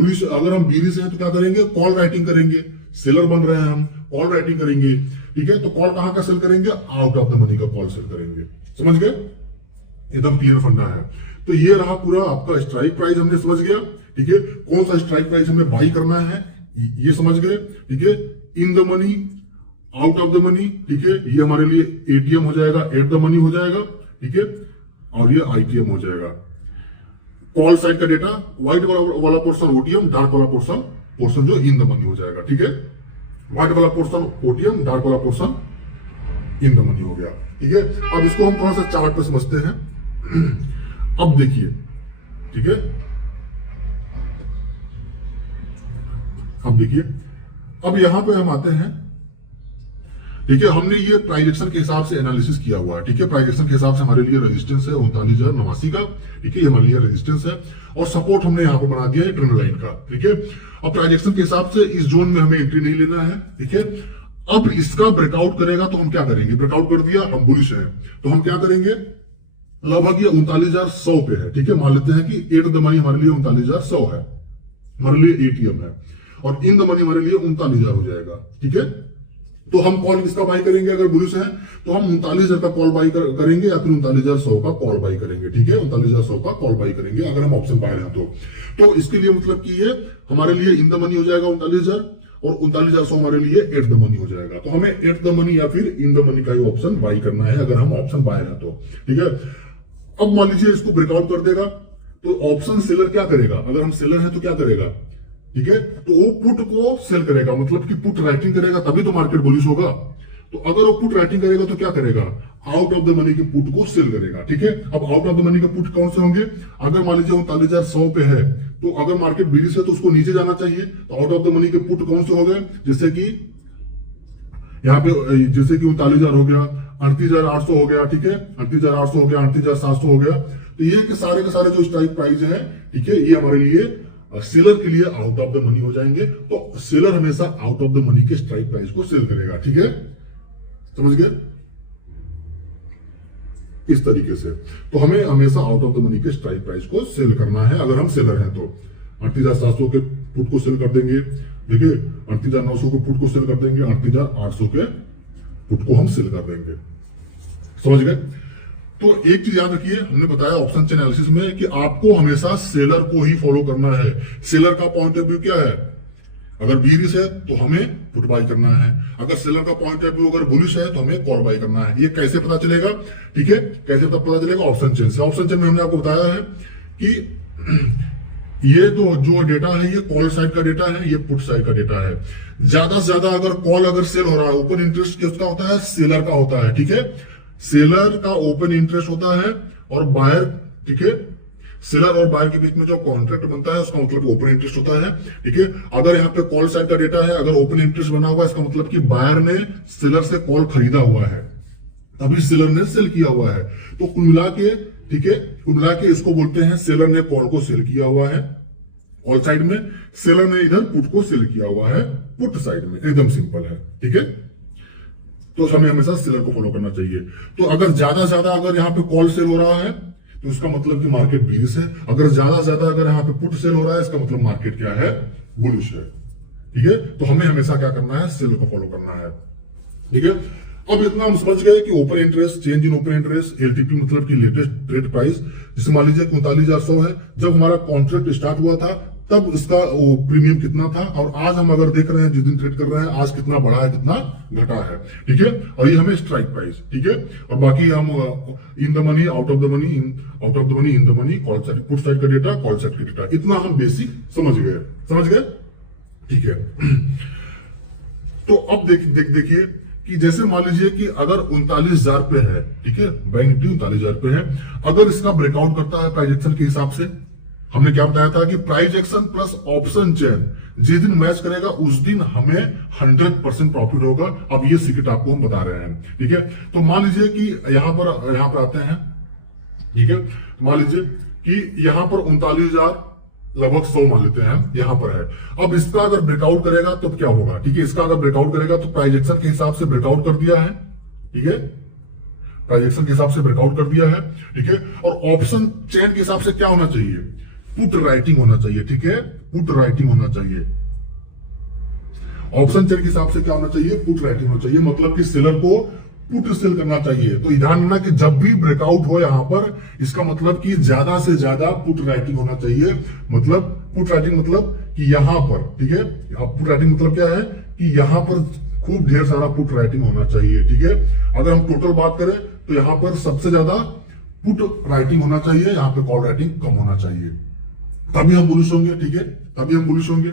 बीरिश है तो क्या करेंगे, कॉल राइटिंग करेंगे। सेलर बन रहे हैं हम, कॉल राइटिंग करेंगे, ठीक है। तो कॉल कहां का सेल करेंगे, आउट ऑफ द मनी का कॉल सेल करेंगे। समझ गए, एकदम क्लियर फंडा है। तो ये रहा पूरा आपका स्ट्राइक प्राइस, हमने समझ गया, ठीक है। कौन सा स्ट्राइक प्राइस हमें बाई करना है ये समझ गए, ठीक है। In the money, out of the money, ठीक है। ये हमारे लिए एटीएम हो जाएगा, एट द मनी हो जाएगा, ठीक है। और ये आईटीएम हो जाएगा। कॉल साइड का डेटा व्हाइट वाला पोर्शन ओटीएम, डार्क वाला पोर्शन जो इन द मनी हो जाएगा, ठीक है। व्हाइट वाला पोर्शन ओटीएम, डार्क वाला पोर्शन इन द मनी हो गया, ठीक है। अब इसको हम थोड़ा सा चार्ट पे समझते हैं। अब देखिए, ठीक है, अब देखिए, अब यहां पे हम आते हैं, ठीक है। हमने ये प्राइस एक्शन के हिसाब से एनालिसिस किया हुआ है, ठीक है। प्राइस एक्शन के हिसाब से हमारे लिए रेजिस्टेंस है 39,089 का, ठीक है। ये हमारे लिए रेजिस्टेंस है और सपोर्ट हमने यहां पर बना दिया है ट्रेंड लाइन का, ठीक है। अब प्राइस एक्शन के हिसाब से इस जोन में हमें एंट्री नहीं लेना है, ठीक है। अब इसका ब्रेकआउट करेगा तो हम क्या करेंगे, ब्रेकआउट कर दिया, हम बुलिश है तो हम क्या करेंगे, लगभग ये 39,100 पे है, ठीक है। मान लेते हैं कि एट द मनी हमारे लिए 39,100 है, हमारे लिए एटीएम है, और इन द मनी हमारे लिए 39,000 हो जाएगा, ठीक है। तो हम कॉल किसका बाई करेंगे, अगर बुलिश है तो हम 39,000 का कॉल बाई करेंगे, या फिर 39,100 का कॉल बाई करेंगे, ठीक है। 39,100 का कॉल बाई करेंगे अगर हम ऑप्शन बायर हैं तो इसके लिए मतलब कि ये हमारे लिए इन द मनी हो जाएगा 39,000, और 39,100 हमारे लिए एट द मनी हो जाएगा। तो हमें एट द मनी या फिर इन द मनी का ही ऑप्शन बाई करना है अगर हम ऑप्शन बायर हैं तो, ठीक है। अब मान लीजिए इसको ब्रेकआउट कर देगा तो ऑप्शन सेलर क्या करेगा, अगर हम सेलर हैं तो क्या करेगा, ठीक है। तो वो पुट को सेल करेगा, मतलब कि पुट राइटिंग करेगा, तभी तो मार्केट बुलिश होगा। तो अगर वो पुट राइटिंग करेगा तो क्या करेगा, आउट ऑफ द मनी के पुट को सेल करेगा, ठीक है। अब आउट ऑफ द मनी के पुट कौन से होंगे, अगर मान लीजिए 39,100 पे है तो अगर मार्केट बुलिश है तो उसको नीचे जाना चाहिए, तो आउट ऑफ द मनी के पुट कौन से हो गए, जैसे कि यहाँ पे जैसे कि 39,000 हो गया, 38,800 हो गया, ठीक है। 38,800 हो गया, 38,700 हो गया। तो ये के सारे जो स्ट्राइक प्राइस है, ठीक है, ये हमारे लिए सेलर के लिए आउट ऑफ द मनी हो जाएंगे। तो सेलर हमेशा आउट ऑफ द मनी के स्ट्राइक प्राइस को सेल करेगा, ठीक है, समझ गए, इस तरीके से। तो हमें हमेशा आउट ऑफ द मनी के स्ट्राइक प्राइस को सेल करना है अगर हम सेलर हैं तो। 38,700 के पुट को सेल कर देंगे, देखिए 38,900 के पुट को सेल कर देंगे, 38,800 के पुट को हम सेल कर देंगे, समझ गए। तो एक चीज याद रखिए, हमने बताया ऑप्शन चेन एनालिसिस में कि आपको हमेशा सेलर को ही फॉलो करना है। सेलर का पॉइंट ऑफ व्यू क्या है, अगर बीरिश है तो हमें पुट बाई करना है, अगर सेलर का पॉइंट ऑफ व्यू अगर बुलिश है तो हमें कॉल बाई करना है। ये कैसे पता चलेगा, ठीक है, कैसे पता चलेगा, ऑप्शन चेन से। ऑप्शन चेन में हमने आपको बताया है कि ये जो डेटा है ये कॉल साइड का डेटा है, ये पुट साइड का डेटा है। ज्यादा से ज्यादा अगर कॉल अगर सेल हो रहा है, ओपन इंटरेस्ट किसका होता है, सेलर का होता है, ठीक है। सेलर का ओपन इंटरेस्ट होता है और बायर, ठीक है, सेलर और बायर के बीच में जो कॉन्ट्रैक्ट बनता है उसका मतलब ओपन इंटरेस्ट होता है, ठीक है। अगर यहाँ पे कॉल साइड का डेटा है, अगर ओपन इंटरेस्ट बना हुआ है, इसका मतलब कि बायर ने सेलर से कॉल खरीदा हुआ है, तभी सेलर ने सेल किया हुआ है। तो कुल मिला के, ठीक है, कुल मिला के इसको बोलते हैं सेलर ने कॉल को सेल किया हुआ है कॉल साइड में, सेलर ने इधर पुट को सेल किया हुआ है पुट साइड में, एकदम सिंपल है, ठीक है। तो हमें हमेशा सेलर को फॉलो करना चाहिए। तो अगर ज्यादा अगर यहाँ पे कॉल सेल हो रहा है तो इसका मतलब कि मार्केट बीरिश है, अगर ज्यादा अगर यहाँ पे पुट सेल हो रहा है इसका मतलब मार्केट क्या है, बुलिश है, ठीक है। तो हमें हमेशा क्या करना है, सेल को फॉलो करना है, ठीक है। अब इतना हम समझ गए कि open interest, change in open interest, LTP मतलब कि लेटेस्ट ट्रेड प्राइस, जिसे मान लीजिए 39,100 है, जब हमारा कॉन्ट्रैक्ट स्टार्ट हुआ था तब इसका प्रीमियम कितना था, और आज हम अगर देख रहे हैं जिस दिन ट्रेड कर रहे हैं आज कितना बढ़ा है कितना घटा है, ठीक है। और ये हमें स्ट्राइक प्राइस, ठीक है। और बाकी हम in the money, out of the money, in the money, call side, put side का डेटा, कॉल साइड का डेटा, इतना हम बेसिक समझ गए, ठीक है। तो अब देखिए कि जैसे मान लीजिए कि अगर 39,000 पे है, ठीक है, बैंक निफ्टी 39,000 पे है, अगर इसका ब्रेकआउट करता है प्राइस एक्शन के हिसाब से, हमने क्या बताया था कि price action plus option chain जिस दिन मैच करेगा उस दिन हमें 100% प्रॉफिट होगा। अब ये सीक्रेट आपको हम बता रहे हैं, ठीक है। तो मान लीजिए कि यहां पर आते हैं, ठीक है। मान लीजिए कि यहां पर 39,000 लगभग 100 मान लेते हैं हम, यहां पर है। अब इसका अगर ब्रेकआउट करेगा तो क्या होगा, ठीक है, इसका अगर ब्रेकआउट करेगा तो प्राइस एक्शन के हिसाब से ब्रेकआउट कर दिया है, ठीक है, प्राइस एक्शन के हिसाब से ब्रेकआउट कर दिया है, ठीक है। और ऑप्शन चेन के हिसाब से क्या होना चाहिए, पुट राइटिंग होना चाहिए, ठीक है, पुट राइटिंग होना चाहिए। ऑप्शन चेन के हिसाब से क्या होना चाहिए, पुट राइटिंग होना चाहिए, मतलब कि सेलर को पुट सेल करना चाहिए। तो ध्यान रखना कि जब भी ब्रेकआउट हो यहां पर, इसका मतलब कि ज्यादा से ज्यादा पुट राइटिंग होना चाहिए। मतलब पुट राइटिंग मतलब कि यहां पर, ठीक है, पुट राइटिंग मतलब क्या है कि यहां पर खूब ढेर सारा पुट राइटिंग होना चाहिए, ठीक है। अगर हम टोटल बात करें तो यहां पर सबसे ज्यादा पुट राइटिंग होना चाहिए, यहां पे कॉल राइटिंग कम होना चाहिए, तभी हम बुलिश होंगे, ठीक है, तभी हम बुलिश होंगे।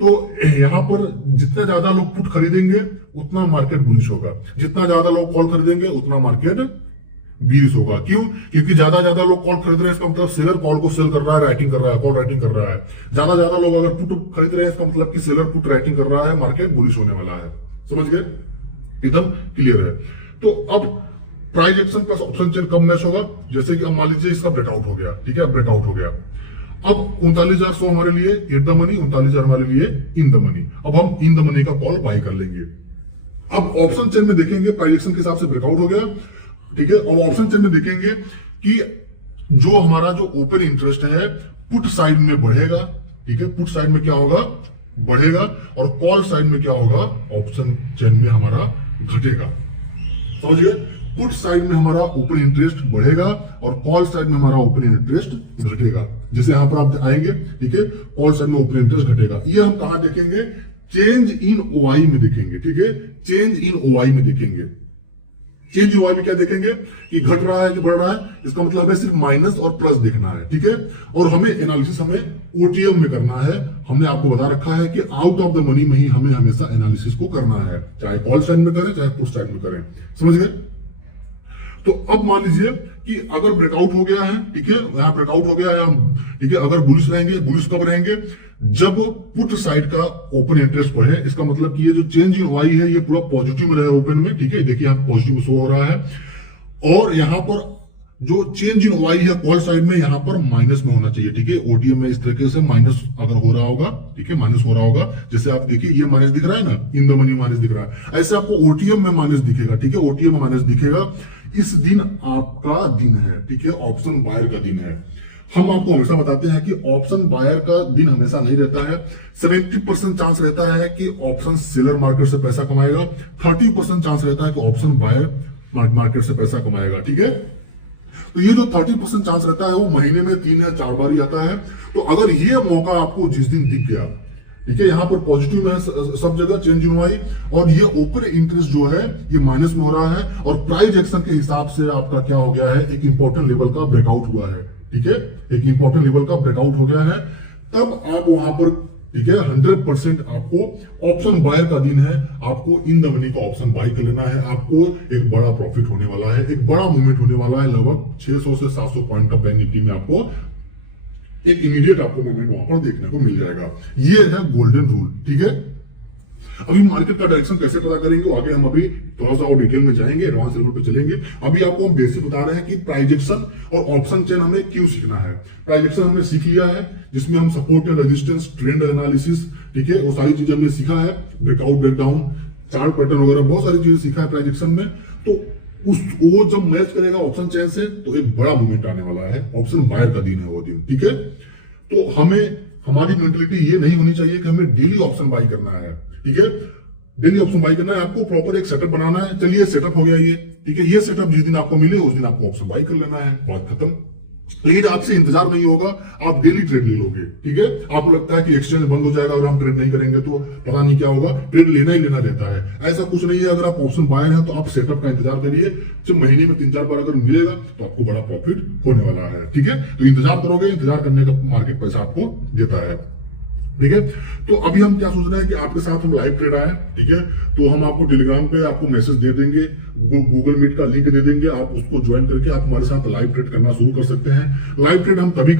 तो यहां पर जितने ज्यादा लोग पुट खरीदेंगे उतना मार्केट बुलिश होगा, जितना ज्यादा लोग कॉल खरीदेंगे उतना मार्केट बीरिश होगा। क्यों, क्योंकि ज्यादा लोग कॉल खरीद रहे हैं, इसका मतलब सेलर कॉल को सेल कर रहा है, राइटिंग कर रहा है, कॉल राइटिंग कर रहा है। ज्यादा लोग अगर पुट खरीद रहे हैं, इसका मतलब कि सेलर पुट राइटिंग कर रहा है, मार्केट बुलिश होने वाला है। समझ गए, एकदम क्लियर है। तो अब price action plus option chain कब मैच होगा, जैसे कि अब मान लीजिए इसका ब्रेकआउट हो गया, ठीक है, ब्रेकआउट हो गया। अब 39,100 हमारे लिए एट द मनी, 39,000 हमारे लिए इन द मनी। अब हम इन द मनी का कॉल बाय कर लेंगे। अब ऑप्शन चेन में देखेंगे प्राइस एक्शन के हिसाब से ब्रेकआउट हो गया, ठीक है। अब ऑप्शन चेन में देखेंगे कि जो हमारा जो ओपन इंटरेस्ट है पुट साइड में बढ़ेगा, ठीक है, पुट साइड में क्या होगा, बढ़ेगा, और कॉल साइड में क्या होगा, ऑप्शन चेन में हमारा घटेगा। समझिए, पुट साइड में हमारा ओपन इंटरेस्ट बढ़ेगा और कॉल साइड में हमारा ओपन इंटरेस्ट घटेगा। जैसे यहां पर आप आएंगे, ठीक है, कॉल साइड में ओपन इंटरेस्ट घटेगा। ये हम कहां देखेंगे, चेंज इन ओआई में देखेंगे, ठीक है, चेंज इन ओआई में देखेंगे। चेंज इन ओआई में क्या देखेंगे कि घट रहा है कि बढ़ रहा है, इसका मतलब हमें सिर्फ माइनस और प्लस देखना है, ठीक है। और हमें एनालिसिस हमें ओटीएम में करना है। हमने आपको बता रखा है कि आउट ऑफ द मनी में ही हमें हमेशा एनालिसिस को करना है, चाहे कॉल साइड में करें चाहे पुट साइड में करें। समझ गए। तो अब मान लीजिए कि अगर ब्रेकआउट हो गया है, ठीक है, यहां ब्रेकआउट हो गया है, ठीक है, अगर बुलिश रहेंगे, बुलिश कब रहेंगे, जब पुट साइड का ओपन इंटरेस्ट बढ़े। इसका मतलब कि ये जो चेंज इन वाई है ये पूरा पॉजिटिव में रहे ओपन में, ठीक है, देखिए यहां पॉजिटिव में शो हो रहा है। और यहां पर जो चेंज इन वाई है कॉल साइड में, यहां पर माइनस में होना चाहिए, ठीक है। ओटीएम में इस तरीके से माइनस अगर हो रहा होगा, ठीक है, माइनस हो रहा होगा, जैसे आप देखिए ये माइनस दिख रहा है ना, इन द मनी माइनस दिख रहा है, ऐसे आपको ओटीएम में माइनस दिखेगा, ठीक है, ओटीएम में माइनस दिखेगा। इस दिन आपका दिन है, ठीक है, ऑप्शन बायर का दिन है। हम आपको हमेशा बताते हैं कि ऑप्शन बायर का दिन हमेशा नहीं रहता है। 70% चांस रहता है कि ऑप्शन सेलर मार्केट से पैसा कमाएगा, 30% चांस रहता है कि ऑप्शन बायर मार्केट से पैसा कमाएगा, ठीक है। तो ये जो 30% चांस रहता है वो महीने में 3 या 4 बार ही आता है। तो अगर ये मौका आपको जिस दिन दिख गया, ठीक है, यहां पर पॉजिटिव में सब जगह चेंज इन हुई और ये ओपन इंटरेस्ट जो है ये माइनस में हो रहा है और प्राइस एक्शन के हिसाब से आपका क्या हो गया है, एक इंपॉर्टेंट लेवल का ब्रेकआउट हुआ है, ठीक है, एक इंपॉर्टेंट लेवल का ब्रेकआउट हो गया है। तब आप वहां पर, ठीक है, 100% आपको ऑप्शन बायर का दिन है, आपको इन द मनी का ऑप्शन बाय कर लेना है। आपको एक बड़ा प्रॉफिट होने वाला है, एक बड़ा मूवमेंट होने वाला है, लगभग 600 से 700 पॉइंट का बैंक निफ्टी में आपको एक इमीडिएट आपको मूवमेंट वहां पर देखने को मिल जाएगा। ये है गोल्डन रूल, ठीक है। अभी मार्केट का डायरेक्शन कैसे पता करेंगे, आगे हम अभी थोड़ा सा और डिटेल में जाएंगे, एडवांस लेवल पे चलेंगे। अभी आपको हम बेसिक बता रहे हैं कि प्राइस एक्शन और ऑप्शन चेन हमें क्यों सीखना है। प्राइस एक्शन हमने सीख लिया है, जिसमें हम support and resistance, trend analysis, ठीक है, वो सारी चीजें हमने सीखा है, ब्रेकआउट, ब्रेकडाउन, चार्ट पैटर्न वगैरह बहुत सारी चीजें सीखा है प्राइस एक्शन में। तो वो जब मैच करेगा ऑप्शन चेन से तो एक बड़ा मूवमेंट आने वाला है, ऑप्शन बायर का दिन है वो दिन, ठीक है। तो हमें, हमारी मेंटलिटी ये नहीं होनी चाहिए कि हमें डेली ऑप्शन बाय करना है, ठीक है, डेली ऑप्शन बाय करना है, आपको प्रॉपर एक सेटअप बनाना है। चलिए सेटअप हो गया ये, ठीक है, ये सेटअप जिस दिन आपको मिले उस दिन आपको ऑप्शन बाय कर लेना है, बात खत्म। लेकिन आपसे इंतजार नहीं होगा, आप डेली ट्रेड ले लोगे, ठीक है। आपको लगता है कि एक्सचेंज बंद हो जाएगा और हम ट्रेड नहीं करेंगे तो पता नहीं क्या होगा, ट्रेड लेना ही लेना रहता है। ऐसा कुछ नहीं है। अगर आप ऑप्शन बायर हैं तो आप सेटअप का इंतजार करिए, जब महीने में 3-4 बार अगर मिलेगा तो आपको बड़ा प्रॉफिट होने वाला है, ठीक है। तो इंतजार करोगे, इंतजार करने का मार्केट पैसा आपको देता है, ठीक है। तो अभी हम क्या सोच रहे हैं कि आपके साथ हम लाइव ट्रेड आए, ठीक है। तो हम आपको टेलीग्राम पे आपको मैसेज दे देंगे, गूगल मीट का लिंक दे देंगे, आप उसको ज्वाइन करके आप हमारे साथ लाइव ट्रेड करना शुरू कर सकते हैं। लाइव ट्रेड हम तभी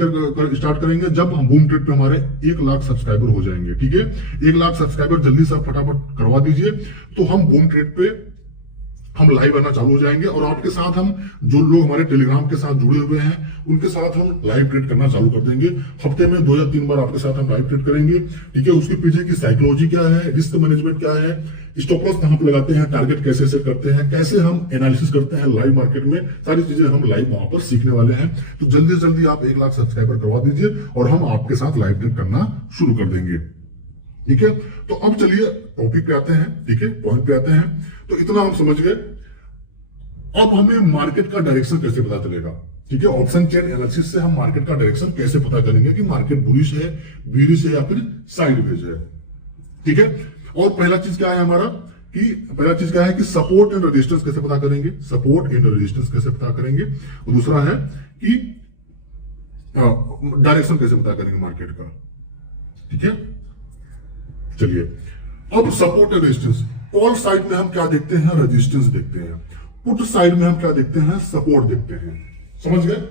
स्टार्ट करेंगे जब हम बूम ट्रेड पे हमारे 1 लाख सब्सक्राइबर हो जाएंगे, ठीक है। 1 लाख सब्सक्राइबर जल्दी से फटाफट करवा दीजिए, तो हम बूम ट्रेड पे हम लाइव आना चालू हो जाएंगे और आपके साथ हम जो लोग हमारे टेलीग्राम के साथ जुड़े हुए हैं उनके साथ हम लाइव ट्रेड करना चालू कर देंगे। हफ्ते में 2 या 3 बार आपके साथ हम लाइव ट्रेड करेंगे, ठीक है। उसके पीछे की साइकोलॉजी क्या है, रिस्क मैनेजमेंट क्या है, स्टॉप लॉस कहां पे लगाते हैं, टारगेट कैसे सेट करते हैं, कैसे हम एनालिसिस करते हैं लाइव मार्केट में, सारी चीजें हम लाइव वहां पर सीखने वाले हैं। तो जल्दी से जल्दी आप 1 लाख सब्सक्राइबर करवा दीजिए और हम आपके साथ लाइव ट्रेड करना शुरू कर देंगे, ठीक है। तो अब चलिए टॉपिक पे आते हैं, ठीक है, पॉइंट पे आते हैं। तो इतना हम समझ गए। अब हमें मार्केट का डायरेक्शन कैसे पता चलेगा, ठीक है। ऑप्शन चेन एनालिसिस से हम मार्केट का डायरेक्शन कैसे पता करेंगे कि मार्केट बुलिश है, बीरिश है या फिर साइडवेज है, ठीक है। और पहला चीज क्या है हमारा कि सपोर्ट एंड रेजिस्टेंस कैसे पता करेंगे, सपोर्ट एंड रेजिस्टेंस कैसे पता करेंगे। और दूसरा है कि डायरेक्शन कैसे पता करेंगे मार्केट का, ठीक है। चलिए अब support and resistance, call side में हम क्या देखते हैं, रेजिस्टेंस देखते हैं। पुट साइड में हम क्या देखते हैं, सपोर्ट देखते हैं, समझ गए।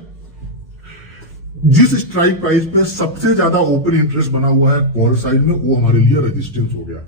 जिस स्ट्राइक प्राइस पे सबसे ज्यादा ओपन इंटरेस्ट बना हुआ है कॉल साइड में, वो हमारे लिए रेजिस्टेंस हो गया।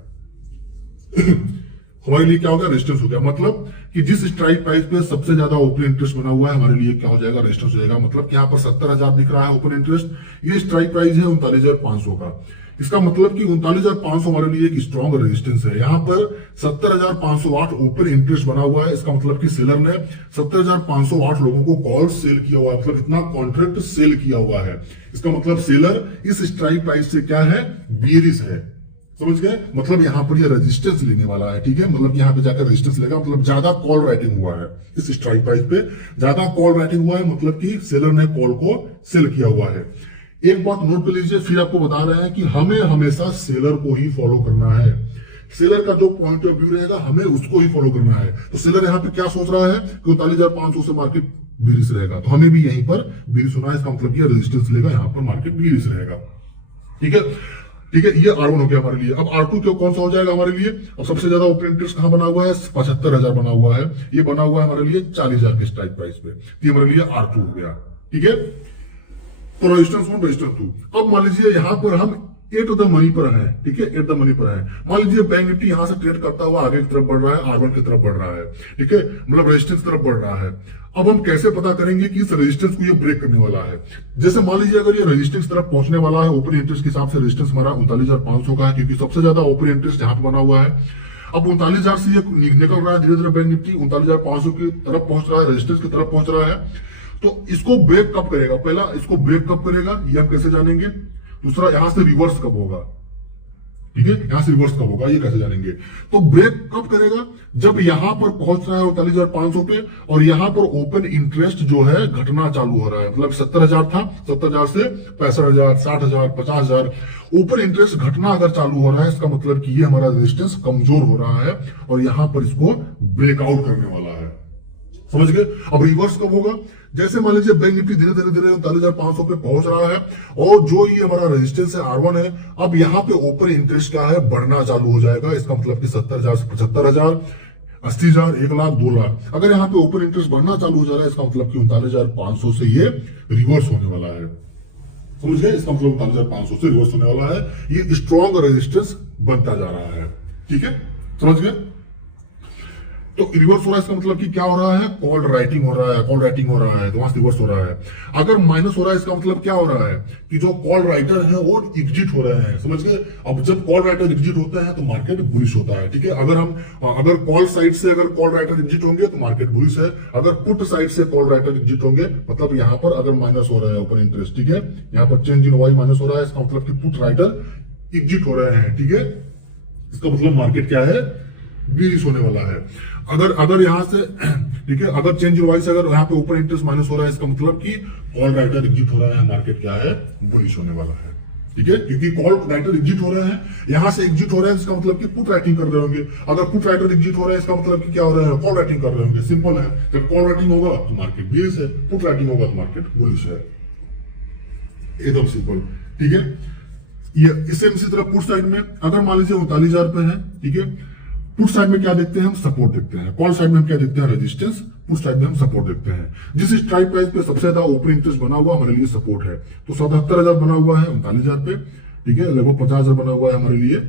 हमारे लिए क्या हो गया, रेजिस्टेंस हो गया। मतलब कि जिस स्ट्राइक प्राइस पे सबसे ज्यादा ओपन इंटरेस्ट बना हुआ है हमारे लिए क्या हो जाएगा, रेजिस्टेंस हो जाएगा। मतलब कि यहाँ पर 70,000 दिख रहा है ओपन इंटरेस्ट, ये स्ट्राइक प्राइस है 39,500 का। इसका मतलब कि 39,500 हमारे लिए एक स्ट्रॉन्ग रेजिस्टेंस है। यहाँ पर 70,508 ओपन इंटरेस्ट बना हुआ है। इसका मतलब कि सेलर ने 70,508 लोगों को कॉल सेल किया हुआ है, मतलब इतना कॉन्ट्रैक्ट सेल किया हुआ है। इसका मतलब सेलर इस स्ट्राइक प्राइस से क्या है, बेरिश है, समझ गए। मतलब यहाँ पर ये रेजिस्टेंस लेने वाला है, ठीक है। मतलब यहाँ पे जाकर रेजिस्टेंस लेगा, मतलब ज्यादा कॉल राइटिंग हुआ है इस स्ट्राइक प्राइस पे, ज्यादा कॉल राइटिंग हुआ है, मतलब कि सेलर ने कॉल को सेल किया हुआ है। एक बात नोट कर लीजिए, फिर आपको बता रहे हैं कि हमें हमेशा सेलर को ही फॉलो करना है। सेलर का जो पॉइंट ऑफ व्यू रहेगा हमें उसको ही फॉलो करना है। तो सेलर यहाँ पे क्या सोच रहा है कि 39,500 से मार्केट बीरिश रहेगा, तो हमें भी यहीं पर बीरिश होना है। इसका मतलब ये रेजिस्टेंस लेगा, यहाँ पर मार्केट बीरिश रहेगा, ठीक है, ठीक है। ये R1 हो गया हमारे लिए। अब R2 क्यों कौन सा हो जाएगा हमारे लिए। अब सबसे ज्यादा ओपन इंटरेस्ट कहां बना हुआ है, 75,000 बना हुआ है। ये बना हुआ है हमारे लिए 40,000 के स्ट्राइक प्राइस पे, ये हमारे लिए R2 हो गया, ठीक है। तो रेजिस्टेंस 1, रेजिस्टेंस 2। अब मान लीजिए यहां पर हम एट द मनी पर है, ठीक है, एट द मनी पर है। मान लीजिए बैंक निफ्टी यहां से ट्रेड करता हुआ आगे की तरफ बढ़ रहा है, R1 की तरफ बढ़ रहा है, ठीक है, मतलब रेजिस्टेंस की तरफ बढ़ रहा है। अब हम कैसे पता करेंगे कि इस रेजिस्टेंस को ये ब्रेक करने वाला है। जैसे मान लीजिए अगर ये रेजिस्टेंस तरफ पहुंचने वाला है, ओपन इंटरेस्ट के हिसाब से रेजिस्टेंस हमारा 39,500 का है, क्योंकि सबसे ज्यादा ओपन इंटरेस्ट यहाँ पे बना हुआ है। अब 39,000 से ये निकल रहा है धीरे धीरे, बैंक निफ्टी 39,500 की तरफ पहुंच रहा है, रेजिस्टेंस की तरफ पहुंच रहा है। तो इसको ब्रेक कब करेगा, पहला इसको ब्रेक कब करेगा ये हम कैसे जानेंगे। दूसरा यहां से रिवर्स कब होगा, ठीक है, यहां से रिवर्स कब होगा ये कैसे जानेंगे। तो ब्रेक कब करेगा, जब यहां पर पहुंच रहा है 39,500 पे और यहां पर ओपन इंटरेस्ट जो है घटना चालू हो रहा है। मतलब 70,000 था, 70,000 से 65,000, 60,000, 50,000 ओपन इंटरेस्ट घटना अगर चालू हो रहा है, इसका मतलब कि ये हमारा रेजिस्टेंस कमजोर हो रहा है और यहां पर इसको ब्रेकआउट करने वाला है, समझ गए। अब रिवर्स कब होगा, जैसे मान लीजिए बैंक निफ्टी धीरे धीरे 39,500 पे पहुंच रहा है और जो ये हमारा रेजिस्टेंस है R1 है, अब यहाँ पे ओपन इंटरेस्ट क्या है, बढ़ना चालू हो जाएगा। इसका मतलब कि 70,000 से 75,000, 80,000, 1 लाख, 2 लाख। अगर यहाँ पे ओपन इंटरेस्ट बढ़ना चालू हो जा रहा है, इसका मतलब कि 39,500 से ये रिवर्स होने वाला है, समझ गए। इसका मतलब 39,500 से रिवर्स होने वाला है, ये स्ट्रॉन्ग रेजिस्टेंस बनता जा रहा है, ठीक है, समझ गए। तो रिवर्स हो रहा है, इसका मतलब कि क्या हो रहा है, कॉल राइटिंग हो रहा है, कॉल राइटिंग हो रहा है, तो वहां से रिवर्स हो रहा है। अगर माइनस हो रहा है, इसका मतलब क्या हो रहा है कि जो कॉल राइटर है वो एग्जिट हो रहे हैं, समझ गए। अब जब कॉल राइटर एग्जिट होता है तो मार्केट बुलिश होता है, ठीक है। अगर कॉल साइड से अगर कॉल राइटर एग्जिट होंगे तो मार्केट बुलिश है। अगर पुट साइड से कॉल राइटर एग्जिट होंगे, मतलब यहाँ पर अगर माइनस हो रहा है ओपन इंटरेस्ट, ठीक है, यहाँ पर चेंज इन वाई माइनस हो रहा है, इसका मतलब कि पुट राइटर एग्जिट हो रहे हैं, ठीक है। इसका मतलब मार्केट क्या है, बीरिश होने वाला है। अगर यहां से, ठीक है, अगर चेंज इन वाई से अगर यहाँ पे ओपन इंटरेस्ट माइनस हो रहा है, इसका मतलब कि कॉल राइटर एग्जिट हो रहा है, मार्केट क्या है, बुलिश होने वाला है, ठीक है। क्योंकि कॉल राइटर एग्जिट हो रहे हैं, यहां से एग्जिट हो रहे हैं, इसका मतलब कि पुट राइटिंग कर रहे होंगे। अगर पुट राइटर एग्जिट हो रहे हैं, इसका मतलब कि क्या हो रहा है, कॉल राइटिंग कर रहे होंगे। सिंपल है, जब कॉल राइटिंग होगा तो मार्केट बीरिश है, पुट राइटिंग होगा तो मार्केट बुलिश है, एकदम सिंपल, ठीक है। ये इसे इसी तरह पुट साइड में अगर मान लीजिए 39,000 पे है, ठीक है, पुट साइड में क्या देखते हैं हम, सपोर्ट देखते हैं। कॉल साइड में हम क्या देखते हैं, रेजिस्टेंस। पुट साइड में हम सपोर्ट देखते हैं। जिस स्ट्राइक प्राइस पे सबसे ज्यादा ओपन इंटरेस्ट बना हुआ हमारे लिए सपोर्ट है, तो 77,000 बना हुआ है 39,000 पे, ठीक है, लगभग 50,000 बना हुआ है हमारे लिए,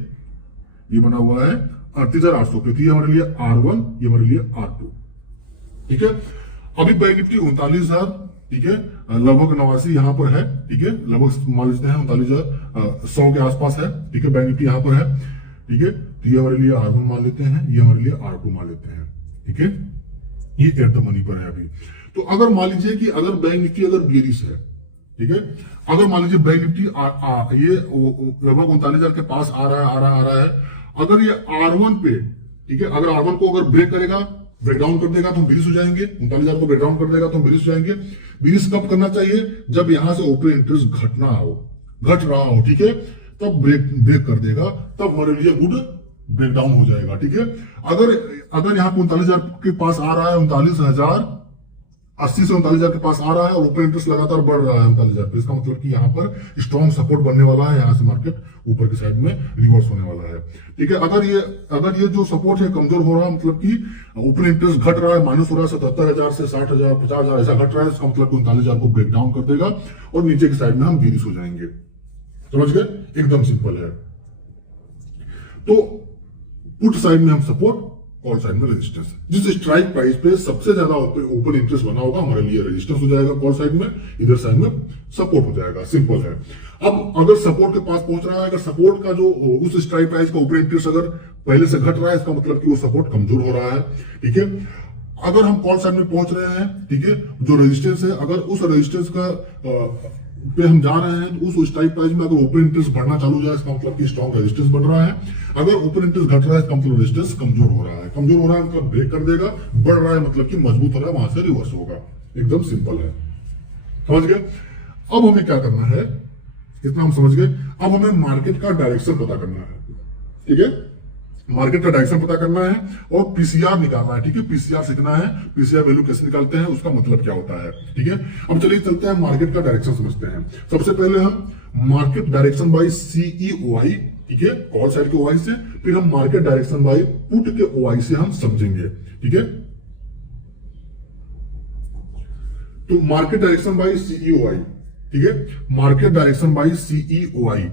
ये बना हुआ है 38,800 पे, तो ये हमारे लिए R1, ये हमारे लिए R2। ठीक है, अभी बैंक निफ्टी 39,000, ठीक है, लगभग 89 यहां पर है। ठीक है, लगभग मान लेते हैं 39,100 के आसपास है। ठीक है, बैंक निफ्टी यहां पर है। ठीक है, तो ये हमारे लिए R1 मान लेते हैं, ये हमारे लिए R2 मान लेते हैं। ठीक है, ये एट द मनी पर है अभी। तो अगर मान लीजिए कि अगर बैंक निफ्टी अगर बेरिश है, ठीक है, अगर मान लीजिए बैंक निफ्टी ये लगभग 39,000 के पास आ रहा है, अगर ये R1 पे, ठीक है, अगर R1 को अगर ब्रेक करेगा, ब्रेक डाउन कर देगा तो हम बेरिश हो जाएंगे। 39,000 को ब्रेक डाउन कर देगा तो हम बेरिश हो जाएंगे। बेरिश कब करना चाहिए? जब यहां से ओपन इंटरेस्ट घट रहा हो, ठीक है, तब ब्रेक कर देगा, तब हमारे लिए गुड ब्रेक डाउन हो जाएगा। ठीक है, अगर यहाँ पे 39,000 के पास आ रहा है, 39,080 से 39,000 के पास आ रहा है और ओपन इंटरेस्ट लगातार बढ़ रहा है 39,000 पे, इसका मतलब कि यहाँ पर स्ट्रॉन्ग सपोर्ट बनने वाला है, यहाँ से मार्केट ऊपर की साइड में रिवर्स होने वाला है। ठीक है, अगर ये जो सपोर्ट है कमजोर हो रहा है, मतलब कि ओपन इंटरेस्ट घट रहा है, माइनस हो रहा है 77,000 से 60,000 50,000 ऐसा घट रहा है, इसका मतलब 39,000 को ब्रेक डाउन कर देगा और नीचे की साइड में हम बेरिश हो जाएंगे। समझ गए? एकदम सिंपल है। तो पुट साइड में हम सपोर्ट, कॉल साइड में रेजिस्टेंस। जिस स्ट्राइक प्राइस पे सबसे ज्यादा ओपन इंटरेस्ट बना होगा, हमारे लिए रेजिस्टेंस हो जाएगा कॉल साइड में, इधर साइड में सपोर्ट हो जाएगा। सिंपल है। अब अगर सपोर्ट के पास पहुंच रहा है, अगर सपोर्ट का जो उस स्ट्राइक प्राइस का ओपन इंटरेस्ट अगर पहले से घट रहा है, इसका मतलब कि वो सपोर्ट कमजोर हो रहा है। ठीक है, अगर हम कॉल साइड में पहुंच रहे हैं, ठीक है, जो रेजिस्टेंस है, अगर उस रेजिस्टेंस का पे हम जा रहे हैं, तो उस स्ट्राइक प्राइस में अगर ओपन इंटरेस्ट बढ़ना चालू हो जाए, इसका मतलब कि स्ट्रॉन्ग रेजिस्टेंस बढ़ रहा है। अगर ओपन इंटरेस्ट घट रहा है, इसका मतलब रेजिस्टेंस कमजोर हो रहा है। कमजोर हो रहा है मतलब ब्रेक कर देगा, बढ़ रहा है मतलब कि मजबूत हो रहा है, वहां से रिवर्स होगा। एकदम सिंपल है। समझ गए? अब हमें क्या करना है, इतना हम समझ गए। अब हमें मार्केट का डायरेक्शन पता करना है। ठीक है, मार्केट का डायरेक्शन पता करना है और पीसीआर निकालना है। ठीक है, पीसीआर सीखना है, पीसीआर वैल्यू कैसे निकालते हैं, उसका मतलब क्या होता है। ठीक है, अब चलिए चलते हैं मार्केट का डायरेक्शन समझते हैं। सबसे पहले हम मार्केट डायरेक्शन बाय सीईओआई, ठीक है, कॉल साइड के ओआई से, फिर हम मार्केट डायरेक्शन बाय पुट के ओआई से हम समझेंगे। ठीक है, तो मार्केट डायरेक्शन बाय सीईओआई, ठीक है, मार्केट डायरेक्शन बाय सीईओआई।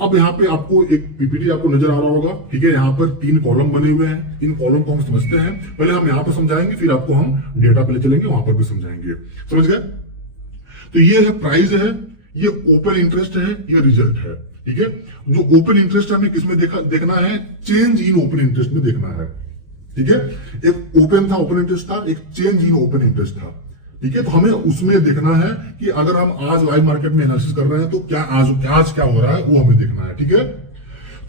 अब यहाँ पे आपको एक पीपीटी आपको नजर आ रहा होगा। ठीक है, यहाँ पर 3 कॉलम बने हुए हैं। इन कॉलम को हम समझते हैं। पहले हम यहाँ पर समझाएंगे, फिर आपको हम डेटा पे ले चलेंगे, वहां पर भी समझाएंगे। समझ गए? तो ये है प्राइस है, ये ओपन इंटरेस्ट है, ये रिजल्ट है। ठीक है, जो ओपन इंटरेस्ट हमें किसमें देखना है? चेंज इन ओपन इंटरेस्ट में देखना है। ठीक है, एक ओपन था, ओपन इंटरेस्ट था, एक चेंज इन ओपन इंटरेस्ट था। ठीक है, तो हमें उसमें देखना है कि अगर हम आज लाइव मार्केट में एनालिसिस कर रहे हैं तो क्या आज क्या हो रहा है, वो हमें देखना है। ठीक है,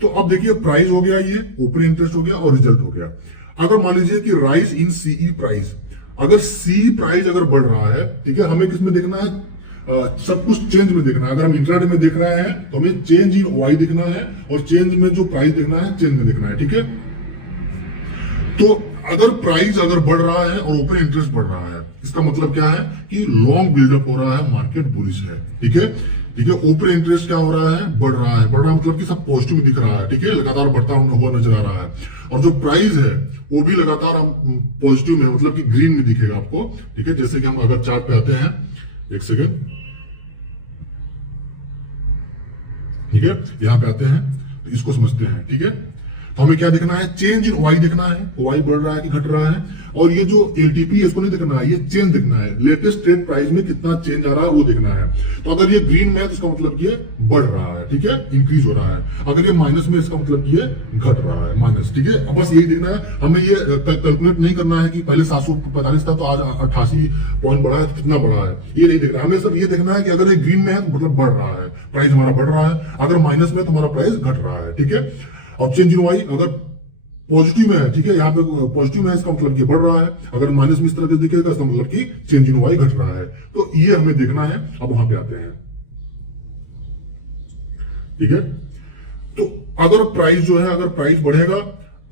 तो अब देखिए प्राइस हो गया, ये ओपन इंटरेस्ट हो गया और रिजल्ट हो गया। अगर मान लीजिए कि राइज इन सीई प्राइस, अगर सी प्राइस अगर बढ़ रहा है, ठीक है, हमें किसमें देखना है? सब कुछ चेंज में देखना है। अगर हम इंट्राडे में देख रहे हैं तो हमें चेंज इन वाई देखना है और चेंज में जो प्राइस देखना है, चेंज में देखना है। ठीक है, तो अगर प्राइस अगर बढ़ रहा है और ओपन इंटरेस्ट बढ़ रहा है, इसका मतलब क्या है कि लॉन्ग बिल्डअप हो रहा है, मार्केट बुलिश है। ठीक है, ठीक है, ओपन इंटरेस्ट क्या हो रहा है? बढ़ रहा है। बढ़ रहा है मतलब कि सब पॉजिटिव दिख रहा है। ठीक है, लगातार बढ़ता हुआ नजर आ रहा है और जो प्राइस है वो भी लगातार हम पॉजिटिव में, मतलब कि ग्रीन में दिखेगा आपको। ठीक है, जैसे कि हम अगर चार्ट पे आते हैं, एक सेकेंड, ठीक है, यहां पे आते हैं तो इसको समझते हैं। ठीक है, तो हमें क्या देखना है? चेंज इन वाई देखना है, वाई बढ़ रहा है कि घट रहा है। और ये जो एलटीपी है इसको नहीं देखना है, ये चेंज देखना है, लेटेस्ट ट्रेड प्राइस में कितना चेंज आ रहा है वो देखना है। तो अगर ये ग्रीन में है तो इसका मतलब कि ये बढ़ रहा है। ठीक है, इंक्रीज हो रहा है। अगर ये माइनस में, इसका मतलब कि ये घट रहा है, माइनस। ठीक है, बस यही देखना है हमें। ये कैलकुलेट नहीं करना है कि पहले 745 था तो आज 88 पॉइंट बढ़ा है तो कितना बढ़ा है, ये नहीं देखना है। हमें सब ये देखना है कि अगर ये ग्रीन में है तो मतलब बढ़ रहा है, प्राइस हमारा बढ़ रहा है। अगर माइनस में तो हमारा प्राइस घट रहा है। ठीक है, और चेंज इन वाई अगर पॉजिटिव में है, ठीक है, यहाँ पे पॉजिटिव में है, इसका मतलब कि बढ़ रहा है। अगर माइनस में इस तरह से दिखेगा, इसका मतलब कि चेंज इन वाई घट रहा है। तो ये हमें देखना है। अब वहां पे आते हैं। ठीक है, तो अगर प्राइस जो है, अगर प्राइस बढ़ेगा,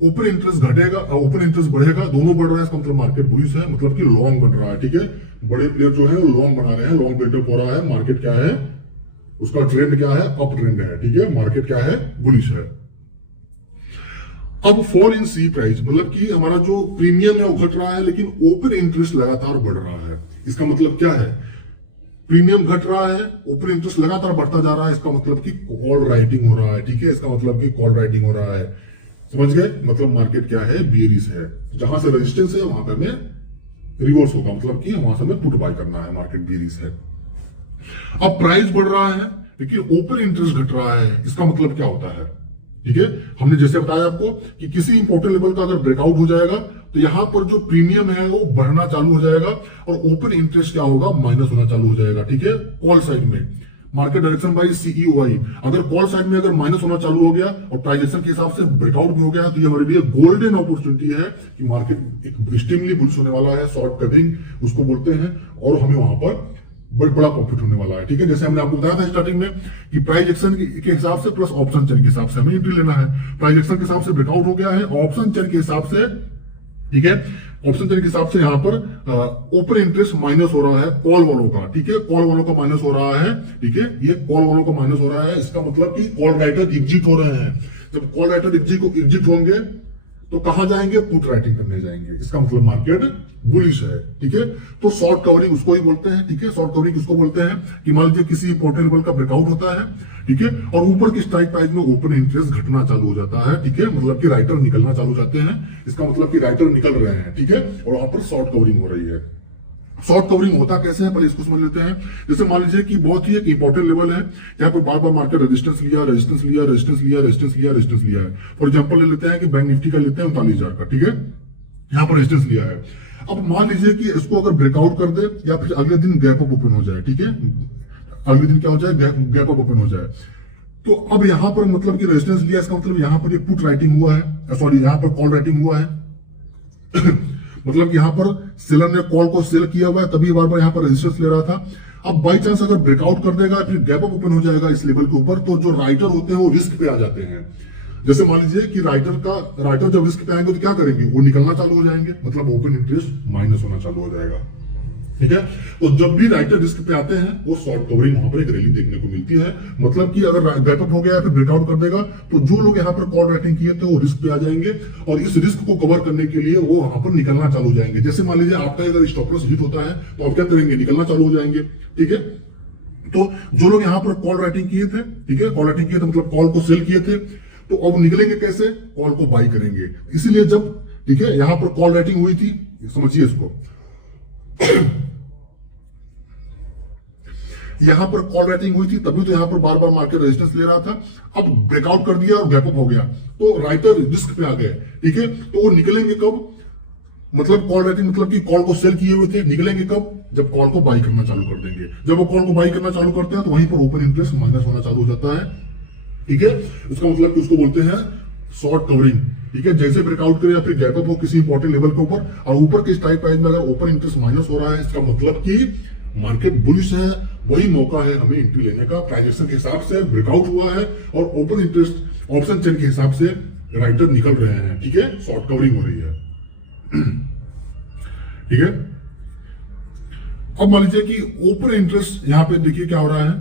ओपन इंटरेस्ट घटेगा, ओपन इंटरेस्ट बढ़ेगा, दोनों बढ़ रहा है, इसका मतलब मार्केट बुलिश है, मतलब कि लॉन्ग बन रहा है। ठीक है, बड़े प्लेयर जो है वो लॉन्ग बना रहे हैं, लॉन्ग बिल्डअप हो रहा है। मार्केट क्या है, उसका ट्रेंड क्या है? अप ट्रेंड है। ठीक है, मार्केट क्या है? बुलिश है। अब फॉल इन सी प्राइस, मतलब कि हमारा जो प्रीमियम है वो घट रहा है, लेकिन ओपन इंटरेस्ट लगातार बढ़ रहा है। इसका मतलब क्या है? प्रीमियम घट रहा है, ओपन इंटरेस्ट लगातार बढ़ता जा रहा है, इसका मतलब कि कॉल राइटिंग हो रहा है। ठीक है, इसका मतलब कि कॉल राइटिंग हो रहा है। समझ गए? मतलब मार्केट क्या है, बियरिश है। जहां से रेजिस्टेंस है वहां पे हमें रिवर्स होगा, मतलब कि वहां से हमें पुट बाय करना है, मार्केट बियरिश है। अब प्राइस बढ़ रहा है लेकिन ओपन इंटरेस्ट घट रहा है, इसका मतलब क्या होता है? ठीक है, हमने जैसे बताया आपको कि किसी इंपॉर्टेंट लेवल का अगर ब्रेकआउट हो जाएगा तो यहां पर जो प्रीमियम है वो बढ़ना चालू हो जाएगा और ओपन इंटरेस्ट क्या होगा, माइनस होना चालू हो जाएगा। ठीक है, कॉल साइड में मार्केट डायरेक्शन बाय सीईओआई, अगर कॉल साइड में अगर माइनस होना चालू हो गया और प्राइजेशन के हिसाब से ब्रेकआउट भी हो गया तो ये हमारे लिए गोल्डन अपॉर्चुनिटी है कि मार्केट एक एक्सट्रीमली बुलिश होने वाला है, शॉर्ट कवरिंग उसको बोलते हैं, और हमें वहां पर बड़ा प्रॉफिट होने वाला है। ठीक है, जैसे हमने आपको बताया था स्टार्टिंग में कि प्राइस एक्शन के हिसाब से प्लस ऑप्शन चेन के हिसाब से हमें एंट्री लेना है। प्राइस एक्शन के हिसाब से ब्रेकआउट हो गया है, ऑप्शन चेन के हिसाब से, ठीक है, ऑप्शन चेन के हिसाब से यहाँ पर ओपन इंटरेस्ट माइनस हो रहा है कॉल वालों का। ठीक है, कॉल वालों का माइनस हो रहा है। ठीक है, ये कॉल वालों का माइनस हो रहा है, इसका मतलब कि कॉल राइटर एग्जिट हो रहे हैं। जब कॉल राइटर एग्जिट होंगे तो कहां जाएंगे, पुट राइटिंग करने जाएंगे, इसका मतलब मार्केट बुलिश है। ठीक है, तो शॉर्ट कवरिंग उसको ही बोलते हैं। ठीक है, शॉर्ट कवरिंग उसको बोलते हैं कि मान लीजिए किसी इंपॉर्टेंट लेवल का ब्रेकआउट होता है, ठीक है, और ऊपर की स्ट्राइक प्राइस में ओपन इंटरेस्ट घटना चालू हो जाता है। ठीक है, मतलब कि राइटर निकलना चालू हो जाते हैं, इसका मतलब कि राइटर निकल रहे हैं। ठीक है, और वहां पर शॉर्ट कवरिंग हो रही है। शॉर्ट कवरिंग होता कैसे है, पहले इसको समझ लेते हैं। जैसे मान लीजिए कि बहुत ही एक इंपॉर्टेंट लेवल है, यहाँ पर बार बार मार्केट रेजिस्टेंस लिया, रेजिस्टेंस लिया, रेजिस्टेंस लिया, रेजिस्टेंस लिया, रेजिस्टेंस लिया है। फॉर एग्जांपल ले लेते हैं कि बैंक निफ्टी का लेते हैं 39,000 का। ठीक है, यहाँ पर रेजिस्टेंस लिया है। अब मान लीजिए कि इसको अगर ब्रेकआउट कर दे या फिर अगले दिन गैप अप ओपन हो जाए। ठीक है, अगले दिन क्या हो जाए, गैप अप ओपन हो जाए, तो अब यहां पर मतलब कि रेजिस्टेंस लिया, इसका मतलब यहां पर ये पुट राइटिंग हुआ है, सॉरी यहां पर कॉल राइटिंग हुआ है। मतलब यहां पर सेलर ने कॉल को सेल किया हुआ है, तभी बार बार यहां पर रेजिस्टेंस ले रहा था। अब बाई चांस अगर ब्रेकआउट कर देगा, फिर गैप अप ओपन हो जाएगा इस लेवल के ऊपर, तो जो राइटर होते हैं वो रिस्क पे आ जाते हैं। जैसे मान लीजिए कि राइटर जब रिस्क पे आएंगे तो क्या करेंगे, वो निकलना चालू हो जाएंगे, मतलब ओपन इंटरेस्ट माइनस होना चालू हो जाएगा। ठीक है, तो जब भी राइटर रिस्क पे आते हैं वो शॉर्ट कवरिंग वहां पर एक रैली देखने को मिलती है। मतलब कि अगर गैपअप हो गया फिर ब्रेकआउट कर देगा तो जो लोग यहाँ पर कॉल राइटिंग किए थे वो रिस्क पे आ जाएंगे और इस रिस्क को कवर करने के लिए वो वहां पर निकलना चालू हो जाएंगे। जैसे मान लीजिए आपका अगर स्टॉप लॉस हिट होता है तो आप क्या करेंगे, निकलना चालू हो जाएंगे। ठीक है, तो जो लोग यहाँ पर कॉल राइटिंग किए थे, ठीक है, कॉल राइटिंग किए थे मतलब कॉल को सेल किए थे, तो अब निकलेंगे कैसे, कॉल को बाई करेंगे। इसीलिए जब, ठीक है, यहां पर कॉल राइटिंग हुई थी, समझिए इसको, यहां पर कॉल राइटिंग हुई थी तभी तो यहां पर बार बार मार्केट रेजिस्टेंस ले रहा था। अब ब्रेकआउट कर दिया और गैपअप हो गया तो राइटर रिस्क पे आ गए। ठीक है, तो वो निकलेंगे कब, मतलब कॉल राइटिंग मतलब कि कॉल को सेल किए हुए थे, निकलेंगे कब, जब कॉल को बाई करना चालू कर देंगे। जब वो कॉल को बाई करना चालू करते हैं तो वहीं पर ओपन इंटरेस्ट माइनस होना चालू हो जाता है। ठीक है, इसका मतलब कि उसको बोलते हैं शॉर्ट कवरिंग। ठीक है, जैसे ब्रेकआउट करे या फिर गैपअप हो किसी इंपॉर्टेंट लेवल के ऊपर और ऊपर के स्ट्राइक प्राइस में अगर ओपन इंटरेस्ट माइनस हो रहा है, इसका मतलब कि मार्केट बुलिश है, वही मौका है हमें एंट्री लेने का। प्राइस के हिसाब से ब्रेकआउट हुआ है और ओपन इंटरेस्ट ऑप्शन चेन के हिसाब से राइटर निकल रहे हैं। ठीक है, शॉर्ट कवरिंग हो रही है। ठीक है, अब मान लीजिए कि ओपन इंटरेस्ट यहां पे देखिए क्या हो रहा है,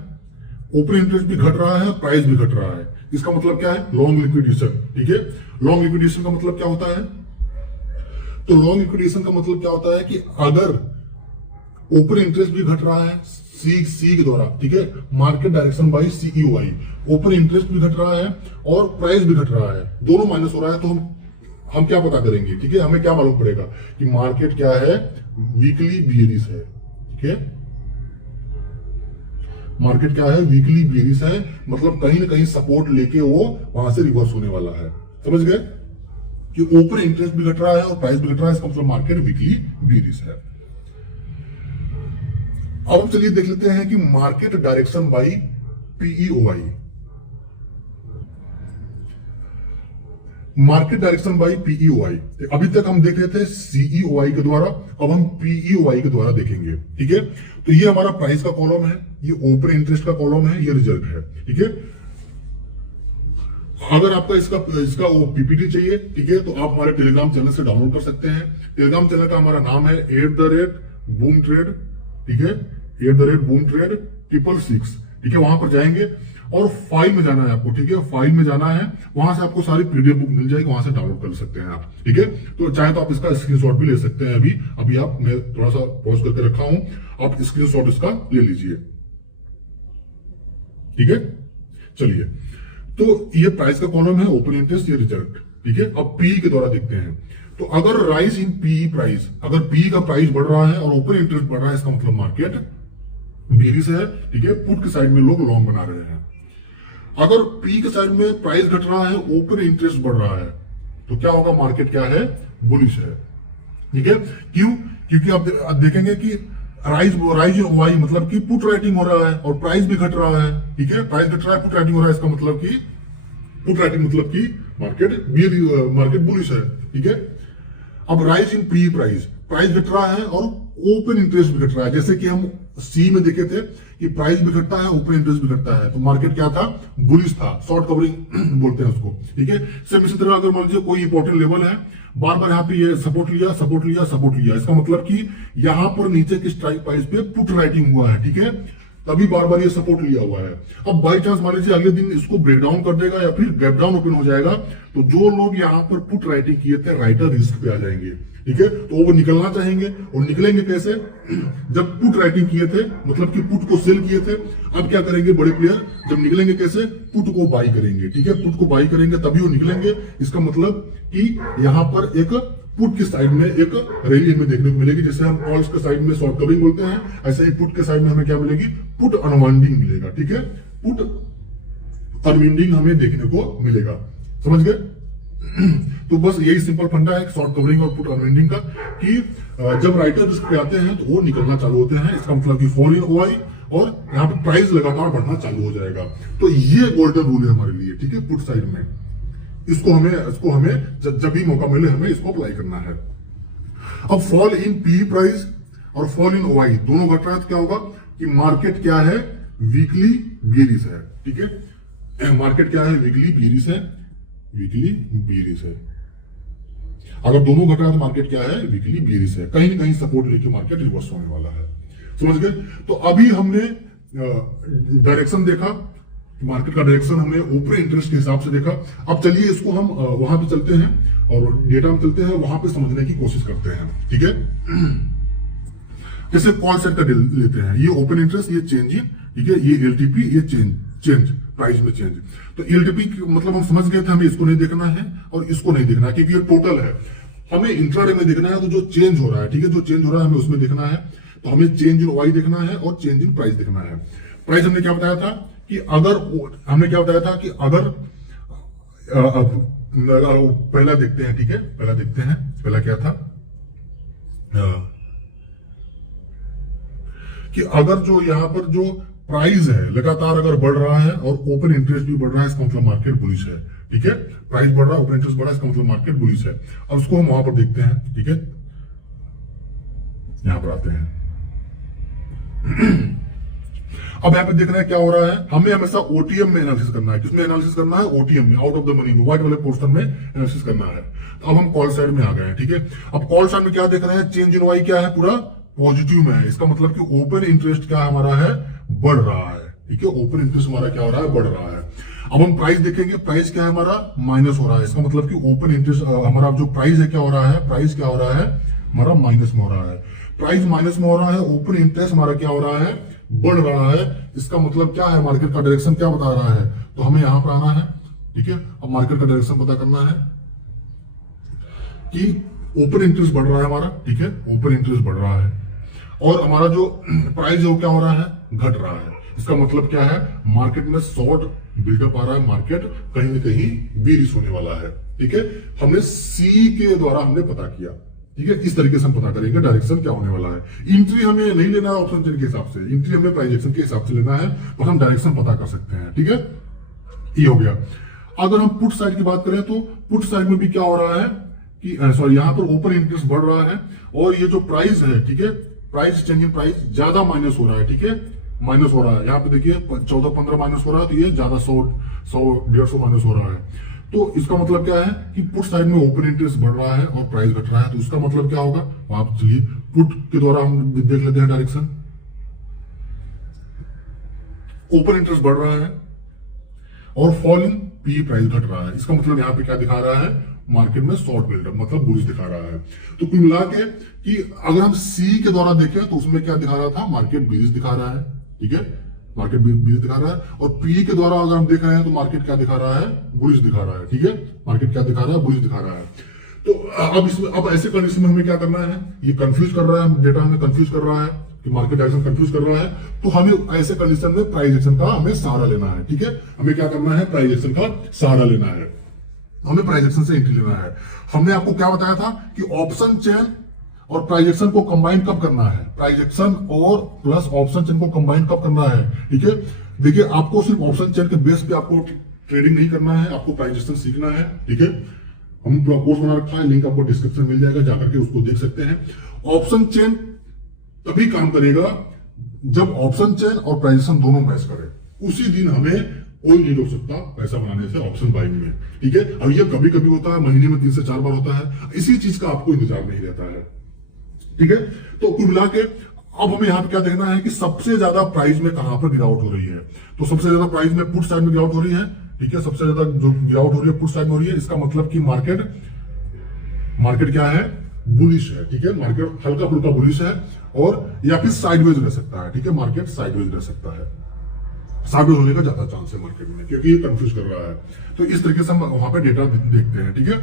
ओपन इंटरेस्ट भी घट रहा है, प्राइस भी घट रहा है। इसका मतलब क्या है, लॉन्ग लिक्विडेशन। ठीक है, लॉन्ग लिक्विडेशन का मतलब क्या होता है, तो लॉन्ग लिक्विडेशन का मतलब क्या होता है कि अगर ओपन इंटरेस्ट भी घट रहा है सी के द्वारा, ठीक है, market direction by CEOI, open interest भी घट रहा है और प्राइस भी घट रहा है, दोनों माइनस हो रहा है, तो हम क्या पता करेंगे। ठीक है, हमें क्या मालूम पड़ेगा कि मार्केट क्या है, वीकली बियरिश है। ठीक है, मार्केट क्या है, वीकली बियरिश है, मतलब कहीं ना कहीं सपोर्ट लेके वो वहां से रिवर्स होने वाला है। समझ गए कि ओपन इंटरेस्ट भी घट रहा है और प्राइस भी घट रहा है, इसका मतलब मार्केट वीकली बियरिश है। अब चलिए देख लेते हैं कि market direction by PEOI, market direction by PEOI. अभी तक हम देख रहे थे सीईओआई के द्वारा, अब हम पीईओआई के द्वारा देखेंगे। ठीक है, तो ये हमारा प्राइस का कॉलम है, ये ओपन इंटरेस्ट का कॉलम है, ये रिजल्ट है। ठीक है, अगर आपका इसका वो पीपीटी चाहिए, ठीक है, तो आप हमारे टेलीग्राम चैनल से डाउनलोड कर सकते हैं। टेलीग्राम चैनल का हमारा नाम है @boomtrade, ठीक है, @boomtrade 666। ठीक है, वहां पर जाएंगे और फाइल में जाना है आपको। ठीक है, फाइल में जाना है, वहां से आपको सारी पीडीएफ बुक मिल जाएगी, वहां से डाउनलोड कर सकते हैं आप। ठीक है, तो चाहे तो आप इसका स्क्रीनशॉट भी ले सकते हैं। अभी आप, मैं थोड़ा सा पॉज करके रखा हूं, आप स्क्रीनशॉट इसका ले लीजिए। ठीक है, चलिए, तो ये प्राइस का कॉलम है, ओपन इंटरेस्ट, ये रिजल्ट। ठीक है। अब पी के द्वारा देखते हैं, तो अगर राइज इन पी प्राइस, अगर पी का प्राइस बढ़ रहा है और ओपन इंटरेस्ट बढ़ रहा है, इसका मतलब मार्केट बेरिश है, ठीक है। पुट के साइड में लोग लॉन्ग बना रहे हैं। अगर पी के साइड में प्राइस घट रहा है, ओपन इंटरेस्ट बढ़ रहा है, तो क्या होगा, मार्केट क्या है, बुलिश है, ठीक है। क्यों? क्योंकि आप देखेंगे कि राइज वाई मतलब कि पुट राइटिंग हो रहा है और प्राइस भी घट रहा है, ठीक है। प्राइस घट रहा है, पुट राइटिंग हो रहा है, इसका मतलब कि पुट राइटिंग मतलब कि मार्केट बुलिश है, ठीक है। अब rise in P price, price घट रहा है और ओपन इंटरेस्ट भी घट रहा है। जैसे कि हम सी में देखे थे कि प्राइस भी घटता है, ओपन इंटरेस्ट भी घटता है, तो मार्केट क्या था, बुलिश था, शॉर्ट कवरिंग बोलते हैं उसको, ठीक है। सेम इसी तरह अगर मान लीजिए कोई इंपॉर्टेंट लेवल है, बार बार यहाँ पे ये सपोर्ट लिया सपोर्ट लिया सपोर्ट लिया, इसका मतलब कि यहाँ पर नीचे की स्ट्राइक प्राइस पे पुट राइटिंग हुआ है, ठीक है, तभी बार बार ये सपोर्ट लिया हुआ है। अब बाई चांस मान लीजिए अगले दिन इसको ब्रेक डाउन कर देगा या फिर गैप डाउन ओपन हो जाएगा, तो जो लोग यहाँ पर पुट राइटिंग किए थे, राइटर रिस्क पे आ जाएंगे, ठीक है। तो वो निकलना चाहेंगे, और निकलेंगे कैसे, जब पुट राइटिंग किए थे, मतलब कि पुट को सेल किए थे, अब क्या करेंगे बड़े प्लेयर, जब निकलेंगे कैसे, पुट को बाई करेंगे, ठीक है। पुट को बाई करेंगे तभी वो निकलेंगे। इसका मतलब कि यहाँ पर एक पुट की साइड में एक रैली हमें देखने को मिलेगी, जैसे हम कॉल्स के साइड में शॉर्ट कवरिंग बोलते हैं, ऐसे ही पुट के साइड में हमें क्या मिलेगी, पुट अनवाइंडिंग मिलेगा, ठीक है। पुट अनवाइंडिंग हमें देखने को मिलेगा, समझ गए। तो बस यही सिंपल फंडा है शॉर्ट कवरिंग और पुट अनवाइंडिंग का, कि जब राइटर रिस्क पे आते हैं तो वो निकलना चालू होते हैं। इसका मतलब कि फॉल इन ओआई, और यहाँ पे प्राइस लगातार बढ़ना चालू हो जाएगा। तो ये गोल्डन रूल है हमारे लिए, ठीक है, पुट साइड में। इसको हमें जब भी मौका मिले हमें इसको अप्लाई करना है। अब फॉल इन पी प्राइस और फॉल इन ओआई दोनों घट रहा है, तो क्या होगा कि मार्केट क्या है, वीकली बेरिश है, ठीक है। मार्केट क्या है, वीकली बेरिश है, वीकली बेरिश है। अगर दोनों घट रहा है तो मार्केट क्या है, वीकली बेरिश है। कहीं ना कहीं सपोर्ट लेके मार्केट रिवर्स होने वाला है, समझ गए। तो अभी हमने डायरेक्शन देखा, मार्केट का डायरेक्शन हमने ओपन इंटरेस्ट के हिसाब से देखा। अब चलिए इसको हम वहां पे चलते हैं और डेटा में चलते हैं, वहां पे समझने की कोशिश करते हैं, ठीक है। जैसे कॉल सेट का लेते हैं, ये ओपन इंटरेस्ट, ये चेंज इन, ठीक है, ये एलटीपी, ये चेंज प्राइस में चेंज। तो एलटीपी मतलब हम समझ गए थे, हमें इसको नहीं देखना है और इसको नहीं देखना है, क्योंकि ये टोटल है। हमें इंट्राडे में देखना है, तो जो चेंज हो रहा है, ठीक है, जो चेंज हो रहा है हमें उसमें देखना है। तो हमें चेंज इन वाई देखना है और चेंज इन प्राइस देखना है। प्राइस हमने क्या बताया था कि अगर पहला देखते हैं, ठीक है, पहला देखते हैं, पहला क्या था कि अगर जो यहां पर जो प्राइस है लगातार अगर बढ़ रहा है और ओपन इंटरेस्ट भी बढ़ रहा है, इसका मतलब मार्केट बुलिश है, ठीक है। प्राइस बढ़ रहा है, ओपन इंटरेस्ट बढ़ रहा है, इसका मतलब मार्केट बुलिश है। अब उसको हम वहां पर देखते हैं, ठीक है, यहां पर आते हैं। अब यहाँ पे देखना है क्या हो रहा है, हमें हमेशा ओटीएम में एनालिसिस करना है। किसमें एनालिसिस करना है, ओटीएम में, आउट ऑफ द मनी में, व्हाइट वाले पोर्शन में एनालिसिस करना है। तो अब हम कॉल साइड में आ गए हैं, ठीक है। अब कॉल साइड में क्या देख रहे हैं, चेंज इन वाई क्या है, पूरा पॉजिटिव में है। इसका मतलब कि ओपन इंटरेस्ट क्या हमारा है, बढ़ रहा है, ठीक है। ओपन इंटरेस्ट हमारा क्या हो रहा है, बढ़ रहा है। अब हम प्राइस देखेंगे, प्राइस क्या है हमारा, माइनस हो रहा है। इसका मतलब कि ओपन इंटरेस्ट हमारा जो प्राइस है क्या हो रहा है, प्राइस क्या हो रहा है हमारा, माइनस में हो रहा है। प्राइस माइनस में हो रहा है, ओपन इंटरेस्ट हमारा क्या हो रहा है, बढ़ रहा है। इसका मतलब क्या है, मार्केट का डायरेक्शन क्या बता रहा है, तो हमें यहां पर आना है, ठीक है। अब मार्केट का डायरेक्शन पता करना है कि ओपन इंटरेस्ट बढ़ रहा है हमारा, ठीक है, ओपन इंटरेस्ट बढ़ रहा है, और हमारा जो प्राइस है वो क्या हो रहा है, घट रहा है। इसका मतलब क्या है, मार्केट में शॉर्ट बिल्डअप आ रहा है, मार्केट कहीं ना कहीं बेरिश होने वाला है, ठीक है। हमने सी के द्वारा हमने पता किया, ठीक है। इस तरीके से हम पता करेंगे डायरेक्शन क्या होने वाला है। एंट्री हमें नहीं लेना है ऑप्शन चेन के हिसाब से, एंट्री हमें प्राइस एक्शन के हिसाब से लेना है, और हम डायरेक्शन पता कर सकते हैं, ठीक है। ये हो गया। अगर हम पुट साइड की बात करें तो पुट साइड में भी क्या हो रहा है कि सॉरी, यहां पर ओपन इंटरेस्ट बढ़ रहा है, और ये जो प्राइस है, ठीक है, प्राइस चेंज इन प्राइस ज्यादा माइनस हो रहा है, ठीक है, माइनस हो रहा है। यहाँ पे देखिए 14-15 माइनस हो रहा है, तो ये ज्यादा 100-150 माइनस हो रहा है। तो इसका मतलब क्या है कि पुट साइड में ओपन इंटरेस्ट बढ़ रहा है और प्राइस घट रहा है, तो इसका मतलब क्या होगा, आप चलिए पुट के द्वारा हम देख लेते हैं डायरेक्शन। ओपन इंटरेस्ट बढ़ रहा है और फॉलिंग पी प्राइस घट रहा है। इसका मतलब यहाँ पे क्या दिखा रहा है, मार्केट में शॉर्ट बिल्डअप मतलब बुलिश दिखा रहा है। तो कुल मिला के कि अगर हम सी के द्वारा देखें तो उसमें क्या दिखा रहा था, मार्केट बेरिश दिखा रहा है, ठीक है, मार्केट बीरिश दिखा रहा है। और पी के द्वारा अगर हम देख रहे हैं तो मार्केट क्या दिखा रहा है, बुलिश दिखा रहा है। ठीक है, मार्केट क्या दिखा रहा है, बुलिश दिखा रहा है। तो अब ऐसे कंडीशन में हमें क्या करना है, ये कंफ्यूज कर रहा है, डेटा हमें कंफ्यूज कर रहा है कि मार्केट डायरेक्शन कंफ्यूज कर रहा है, तो हमें ऐसे कंडीशन में प्राइस एक्शन का हमें सहारा लेना है। ठीक है, हमें क्या करना है, प्राइस एक्शन का सहारा लेना है, हमें प्राइस एक्शन से एंट्री लेना है। हमने आपको क्या बताया था कि ऑप्शन चेन और प्राइस एक्शन को कंबाइन कब करना है, प्राइस एक्शन और प्लस ऑप्शन चेन को कंबाइन कब करना है। ठीक है, देखिए आपको सिर्फ ऑप्शन चेन के बेस पे आपको ट्रेडिंग नहीं करना है, आपको प्राइस एक्शन सीखना है। ठीक है, हम पूरा कोर्स बना रखा है, लिंक आपको डिस्क्रिप्शन मिल जाएगा, जाकर के उसको देख सकते हैं। ऑप्शन चेन तभी काम करेगा जब ऑप्शन चेन और प्राइस एक्शन दोनों मैच करे, उसी दिन हमें कोई नहीं रोक सकता पैसा बनाने से ऑप्शन बाइंग में। ठीक है, अब ये कभी कभी होता है, महीने में 3 से 4 बार होता है, इसी चीज का आपको इंतजार नहीं रहता है। ठीक है, तो कुल मिला के अब हमें यहाँ पे क्या देखना है कि सबसे ज्यादा प्राइस में कहां पर गिरावट हो रही है। तो सबसे ज्यादा प्राइस में पुट साइड में गिरावट हो रही है। ठीक है, सबसे ज्यादा जो गिरावट हो रही है पुट साइड में हो रही है, इसका मतलब कि मार्केट क्या है, बुलिश है। ठीक है, मार्केट हल्का फुल्का बुलिश है, और या फिर साइडवेज रह सकता है। ठीक है, मार्केट साइडवेज रह सकता है, साइडवेज होने का ज्यादा चांस है मार्केट में, क्योंकि ये कंफ्यूज कर रहा है। तो इस तरीके से हम वहां पे डेटा देखते हैं। ठीक है,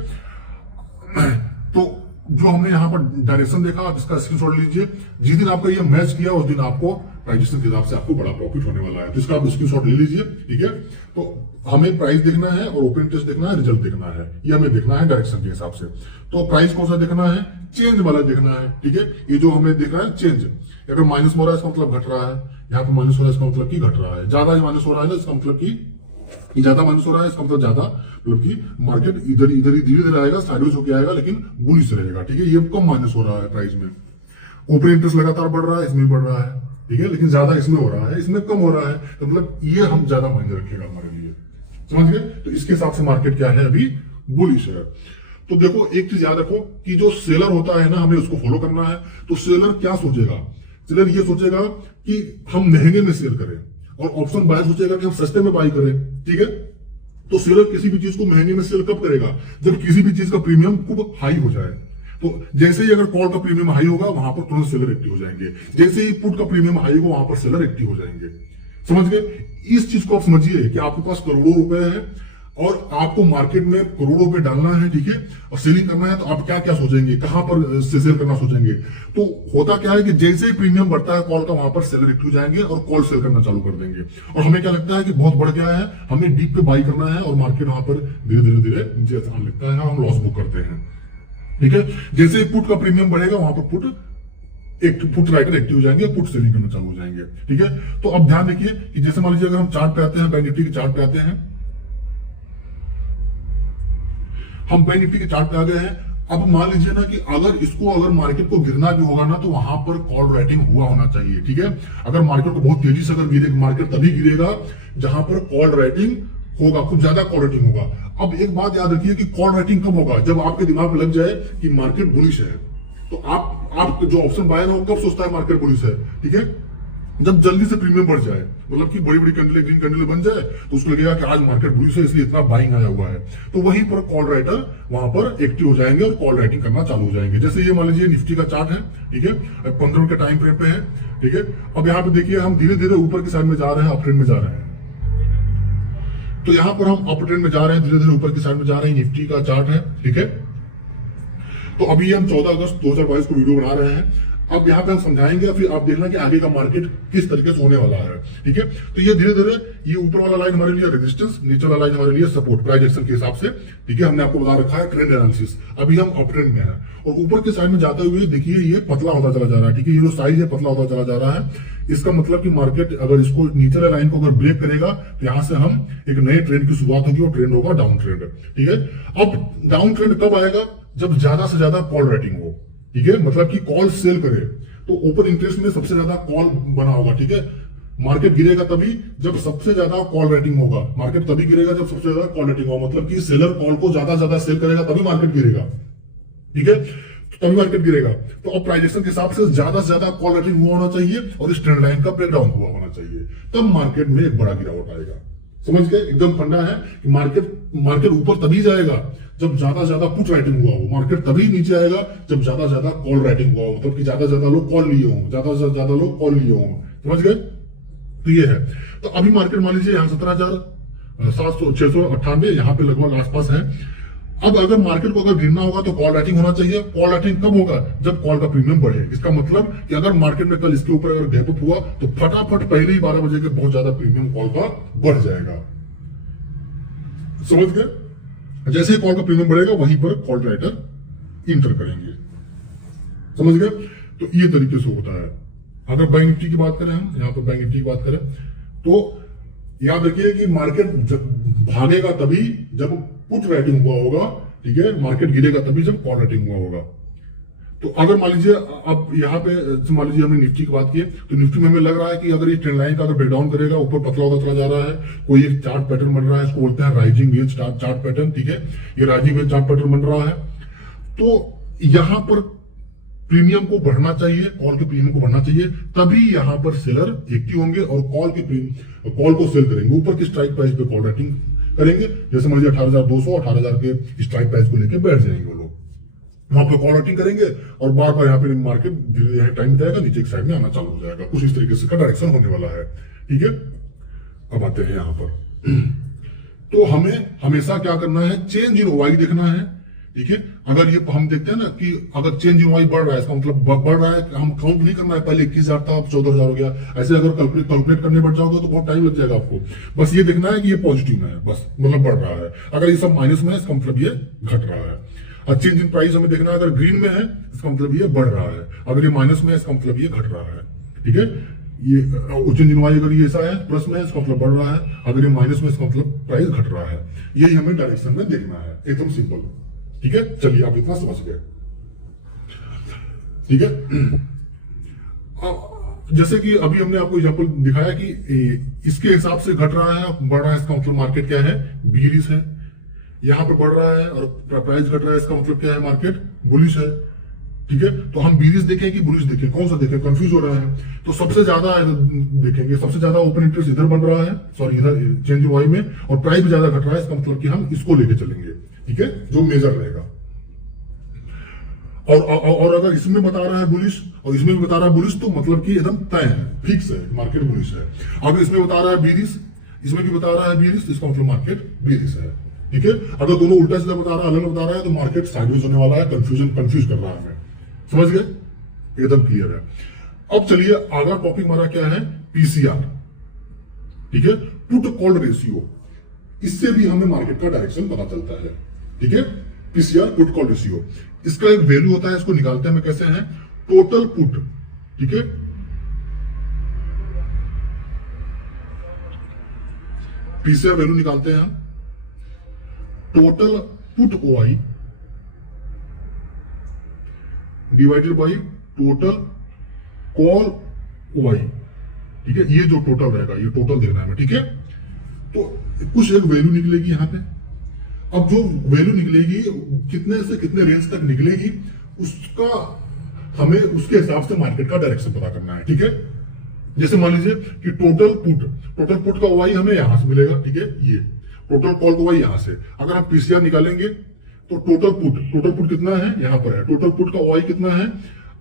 तो जो हमने यहाँ पर डायरेक्शन देखा, आप इसका स्क्रीनशॉट लीजिए। जिस दिन आपका ये मैच किया उस दिन आपको प्राइस के हिसाब से आपको बड़ा प्रॉफिट होने वाला है, तो इसका आप स्क्रीनशॉट ले लीजिए। ठीक है, तो हमें प्राइस देखना है और ओपन इंटरेस्ट देखना है, रिजल्ट देखना है, ये हमें देखना है डायरेक्शन के हिसाब से। तो प्राइस कौन सा देखना है, चेंज वाला देखना है। ठीक है, ये जो हमें देख रहा है चेंज, अगर माइनस हो रहा है इसका मतलब घट रहा है, यहाँ पे माइनस हो रहा है इसका मतलब कि घट रहा है, ज्यादा माइनस हो रहा है ना इसका मतलब कि ज्यादा माइनस हो रहा है, इसका मतलब ज्यादा, मतलब कि मार्केट इधर ही धीरे धीरे आएगा, साइडवेज होकर आएगा, लेकिन बुलिश रहेगा। ठीक है, ये कम माइनस हो रहा है प्राइस में, ओपन इंटरेस्ट लगातार बढ़ रहा है, इसमें बढ़ रहा है। ठीक है, लेकिन ज्यादा इसमें हो रहा है, इसमें कम हो रहा है, तो मतलब ये हम ज्यादा मायने रखेगा हमारे लिए, समझ गए। तो इसके हिसाब से मार्केट क्या है, अभी बुलिश है। तो देखो एक चीज याद रखो कि जो सेलर होता है ना, हमें उसको फॉलो करना है। तो सेलर क्या सोचेगा, सेलर ये सोचेगा कि हम महंगे में सेल करें, और ऑप्शन बाय सोचेगा कि हम सस्ते में बाय करें। ठीक है, तो सेलर किसी भी चीज को महंगे में सेल कब करेगा, जब किसी भी चीज का प्रीमियम खूब हाई हो जाए। तो जैसे ही अगर कॉल का प्रीमियम हाई होगा, वहां पर तुरंत सेलर एक्टिव हो जाएंगे, जैसे ही पुट का प्रीमियम हाई होगा, वहां पर सेलर एक्टिव हो जाएंगे। समझ गए, इस चीज को आप समझिए कि आपके पास करोड़ों रुपए है और आपको मार्केट में करोड़ों रुपए डालना है। ठीक है, और सेलिंग करना है, तो आप क्या क्या सोचेंगे, कहां पर से सेल करना सोचेंगे। तो होता क्या है कि जैसे ही प्रीमियम बढ़ता है कॉल का, वहां पर सेलर एक्टिव हो जाएंगे और कॉल सेल करना चालू कर देंगे। और हमें क्या लगता है कि बहुत बढ़ गया है, हमें डीप पे बाई करना है, और मार्केट वहां पर धीरे धीरे नीचे आसान लगता है, हम लॉस बुक करते हैं। ठीक है, जैसे ही पुट का प्रीमियम बढ़ेगा, वहां पर पुट राइटर एक्टिव हो जाएंगे, पुट सेलिंग करना चालू हो जाएंगे। ठीक है, तो अब ध्यान रखिए कि जैसे मान लीजिए अगर हम चार्ट पे आते हैं, बैंक निफ्टी के चार्ट पे आते हैं, हम बैंक निफ्टी के चार्ट पे आ गए हैं। अब मान लीजिए ना कि अगर मार्केट को गिरना भी होगा ना, तो वहां पर कॉल राइटिंग हुआ होना चाहिए। ठीक है, अगर मार्केट को बहुत तेजी से अगर गिरेगा, मार्केट तभी गिरेगा जहां पर कॉल राइटिंग होगा, खूब ज्यादा कॉल राइटिंग होगा। अब एक बात याद रखिए कि कॉल राइटिंग कब होगा, जब आपके दिमाग में लग जाए कि मार्केट बुलिश है। तो आप जो ऑप्शन बायर है वो कब सोचता है मार्केट बुलिश है। ठीक है, जब जल्दी से प्रीमियम बढ़ जाए, मतलब कि बड़ी बड़ी कैंडल, ग्रीन कैंडल बन जाए, तो उसको लगेगा कि आज मार्केट बुलिश है, इसलिए इतना बाइंग आया हुआ है। तो वहीं पर कॉल राइटर वहां पर एक्टिव हो जाएंगे और कॉल राइटिंग करना चालू हो जाएंगे। जैसे ये मान लीजिए निफ्टी का चार्ट है। ठीक है, 15 मिनट के टाइम फ्रेम पे है। ठीक है, अब यहाँ पे देखिए हम धीरे धीरे ऊपर की साइड में जा रहे हैं, अप ट्रेंड में जा रहे हैं। तो यहां पर हम अप ट्रेंड में जा रहे हैं, धीरे धीरे ऊपर की साइड में जा रहे हैं, निफ्टी का चार्ट है। ठीक है, तो अभी हम 14 अगस्त 2022 को वीडियो बना रहे हैं। अब यहाँ पे हम समझाएंगे, फिर आप देखना कि आगे का मार्केट किस तरीके से होने वाला है। ठीक है, तो ये धीरे धीरे, ये ऊपर वाला लाइन हमारे लिए रेजिस्टेंस, नीचे वाला लाइन हमारे लिए सपोर्ट, प्राइस एक्शन के हिसाब से। ठीक है, हमने आपको बता रखा है ट्रेंड एनालिसिस। अभी हम अप ट्रेंड में है, और ऊपर के साइड में जाते हुए देखिए ये पतला होता चला जा रहा है। ठीक है, ये जो साइज है पतला होता चला जा रहा है। इसका मतलब कि मार्केट अगर इसको नीचे वाले लाइन को अगर ब्रेक करेगा, तो यहां से हम एक नए ट्रेंड की शुरुआत होगी, और ट्रेंड होगा डाउन ट्रेंड। ठीक है, अब डाउन ट्रेंड कब आएगा, जब ज्यादा से ज्यादा कॉल राइटिंग हो। ठीक है, मतलब कि कॉल सेल करे, तो ओपन इंटरेस्ट में सबसे ज्यादा कॉल बना होगा। ठीक है, मार्केट गिरेगा तभी जब सबसे ज्यादा कॉल राइटिंग होगा, मार्केट तभी गिरेगा जब सबसे ज्यादा कॉल राइटिंग होगा, मतलब कि सेलर कॉल को ज्यादा सेल करेगा तभी मार्केट गिरेगा। ठीक है, तो तभी मार्केट गिरेगा। तो अब प्राइस एक्शन के हिसाब से ज्यादा कॉल राइटिंग हुआ होना चाहिए, और इस ट्रेंड लाइन का ब्रेकडाउन हुआ होना चाहिए, तब मार्केट में एक बड़ा गिरावट आएगा। समझ गए, एकदम फंडा है कि मार्केट ऊपर तभी जाएगा जब ज्यादा पुट राइटिंग हुआ हो, मार्केट तभी नीचे आएगा जब ज्यादा कॉल राइटिंग हुआ हो, मतलब कि ज्यादा लोग कॉल लिए हों, ज्यादा लोग कॉल लिए हों। समझ गए, तो ये है। तो अभी मार्केट मान लीजिए यहाँ 17,700-698 यहाँ पे लगभग आसपास है। अब अगर मार्केट को अगर गिरना होगा तो कॉल राइटिंग होना चाहिए। कॉल राइटिंग कब होगा? जब कॉल का प्रीमियम बढ़े। इसका मतलब कि अगर मार्केट में कल इसके ऊपर अगर गैप अप हुआ तो फटाफट पहले ही 12 बजे के बहुत ज्यादा प्रीमियम कॉल का बढ़ जाएगा। समझ गए? जैसे ही कॉल का प्रीमियम बढ़ेगा वहीं पर कॉल राइटर इंटर करेंगे। समझ गए? तो ये तरीके से होता है। अगर बैंक निफ्टी की बात करें, हम यहाँ पर बैंक निफ्टी की बात करें तो याद रखिए कि मार्केट भागेगा तभी जब पुट राइटिंग हुआ होगा, ठीक है। मार्केट गिरेगा तभी जब कॉल राइटिंग हुआ होगा। तो अगर मान लीजिए अब यहाँ पे मान लीजिए हमने निफ्टी की बात की तो निफ्टी में हमें लग रहा है कि अगर ये ट्रेंड लाइन का अगर ब्रेकडाउन करेगा, ऊपर पतला होता चला जा रहा है, कोई एक चार्ट पैटर्न बन रहा है, इसको बोलते हैं राइजिंग वेज चार्ट पैटर्न, ठीक है। ये राइजिंग वेज चार्ट पैटर्न बन रहा है तो यहाँ पर प्रीमियम को बढ़ना चाहिए, कॉल के प्रीमियम को बढ़ना चाहिए, तभी यहां पर सेलर एक्टिव होंगे और कॉल को सेल करेंगे। ऊपर की स्ट्राइक प्राइस पे कॉल राइटिंग करेंगे। जैसे मान लीजिए 18,200 18,000 के स्ट्राइक प्राइस को लेकर बैठ जाएंगे वो लोग, वहां पे कॉल राइटिंग करेंगे और बार बार यहाँ पे मार्केट धीरे टाइम जाएगा, नीचे की साइड में आना चालू हो जाएगा। कुछ इस तरीके से का डायरेक्शन होने वाला है, ठीक है। अब आते हैं यहाँ पर तो हमें हमेशा क्या करना है? चेंज इन वाई देखना है, ठीक है। अगर ये हम देखते हैं ना कि अगर चेंज इन वाई बढ़ रहा है, इसका मतलब बढ़ रहा है, हम काउंट नहीं करना है पहले 21,000 था अब 14,000 हो गया। ऐसे अगर कैलकुलेट करने बैठ जाओगे तो बहुत टाइम लग जाएगा आपको। बस ये देखना है कि ये पॉजिटिव में है, बस मतलब बढ़ रहा है। अगर ये सब माइनस में है इसका मतलब ये घट रहा है। और चेंज इन प्राइस हमें देखना है, अगर ग्रीन में है इसका मतलब ये बढ़ रहा है, अगर ये माइनस में है इसका मतलब ये घट रहा है, ठीक है। ये चेंज इन वाई अगर ये ऐसा है प्लस में है इसका मतलब बढ़ रहा है, अगर ये माइनस में इसका मतलब प्राइस घट रहा है। यही हमें डायरेक्शन में देखना है, एकदम सिंपल, ठीक है। चलिए आप इतना समझ गए, ठीक है। जैसे कि अभी हमने आपको एग्जांपल दिखाया कि इसके हिसाब से घट रहा है, बढ़ रहा है, इसका मतलब मार्केट क्या है? बीरिश है। यहां पे बढ़ रहा है और प्राइस घट रहा है, इसका मतलब क्या है? मार्केट बुलिश है, ठीक है। तो हम बीरिश देखें कि बुलिश देखें, कौन सा देखें? कंफ्यूज हो रहा है। तो सबसे ज्यादा देखेंगे, सबसे ज्यादा ओपन इंटरेस्ट इधर बन रहा है, सॉरी इधर चेंज वाई में, और प्राइस भी ज्यादा घट रहा है, इसका मतलब कि हम इसको लेके चलेंगे, ठीक है, जो मेजर रहेगा। और अगर इसमें बता रहा है बुलिश और इसमें भी बता रहा है बुलिश तो मतलब कि एकदम तय है, फिक्स है, मार्केट बुलिश है। अगर इसमें बता रहा है बीरिश, इसमें भी बता रहा है बीरिश, इसका मतलब मार्केट बीरिश है, ठीक है। अगर दोनों उल्टा सीधा बता रहा है, अलग बता रहा है तो मार्केट साइडवेज होने वाला है, कंफ्यूज कर रहा है हमें। समझ गए? एकदम क्लियर है। अब चलिए अगला टॉपिक हमारा क्या है? पीसीआर, ठीक है, पुट कॉल रेशियो। इससे भी हमें मार्केट का डायरेक्शन पता चलता है, ठीक है। पीसीआर पुट कॉल रेशियो, इसका एक वैल्यू होता है, इसको निकालते हैं कैसे हैं? टोटल पुट, ठीक है। पीसीआर वैल्यू निकालते हैं हम, total put OI divided by total call OI, ठीक है। ये जो टोटल रहेगा ये टोटल देखना है, ठीक है। तो कुछ एक वैल्यू निकलेगी यहां पे। अब जो वैल्यू निकलेगी कितने से कितने रेंज तक निकलेगी उसका हमें उसके हिसाब से मार्केट का डायरेक्शन पता करना है, ठीक है। जैसे मान लीजिए कि टोटल पुट का ओआई हमें यहां से मिलेगा, ठीक है। ये टोटल कॉल का ओआई यहां से, अगर हम पीसीआर निकालेंगे तो टोटल पुट कितना है? यहां पर है। टोटल पुट का ओआई कितना है?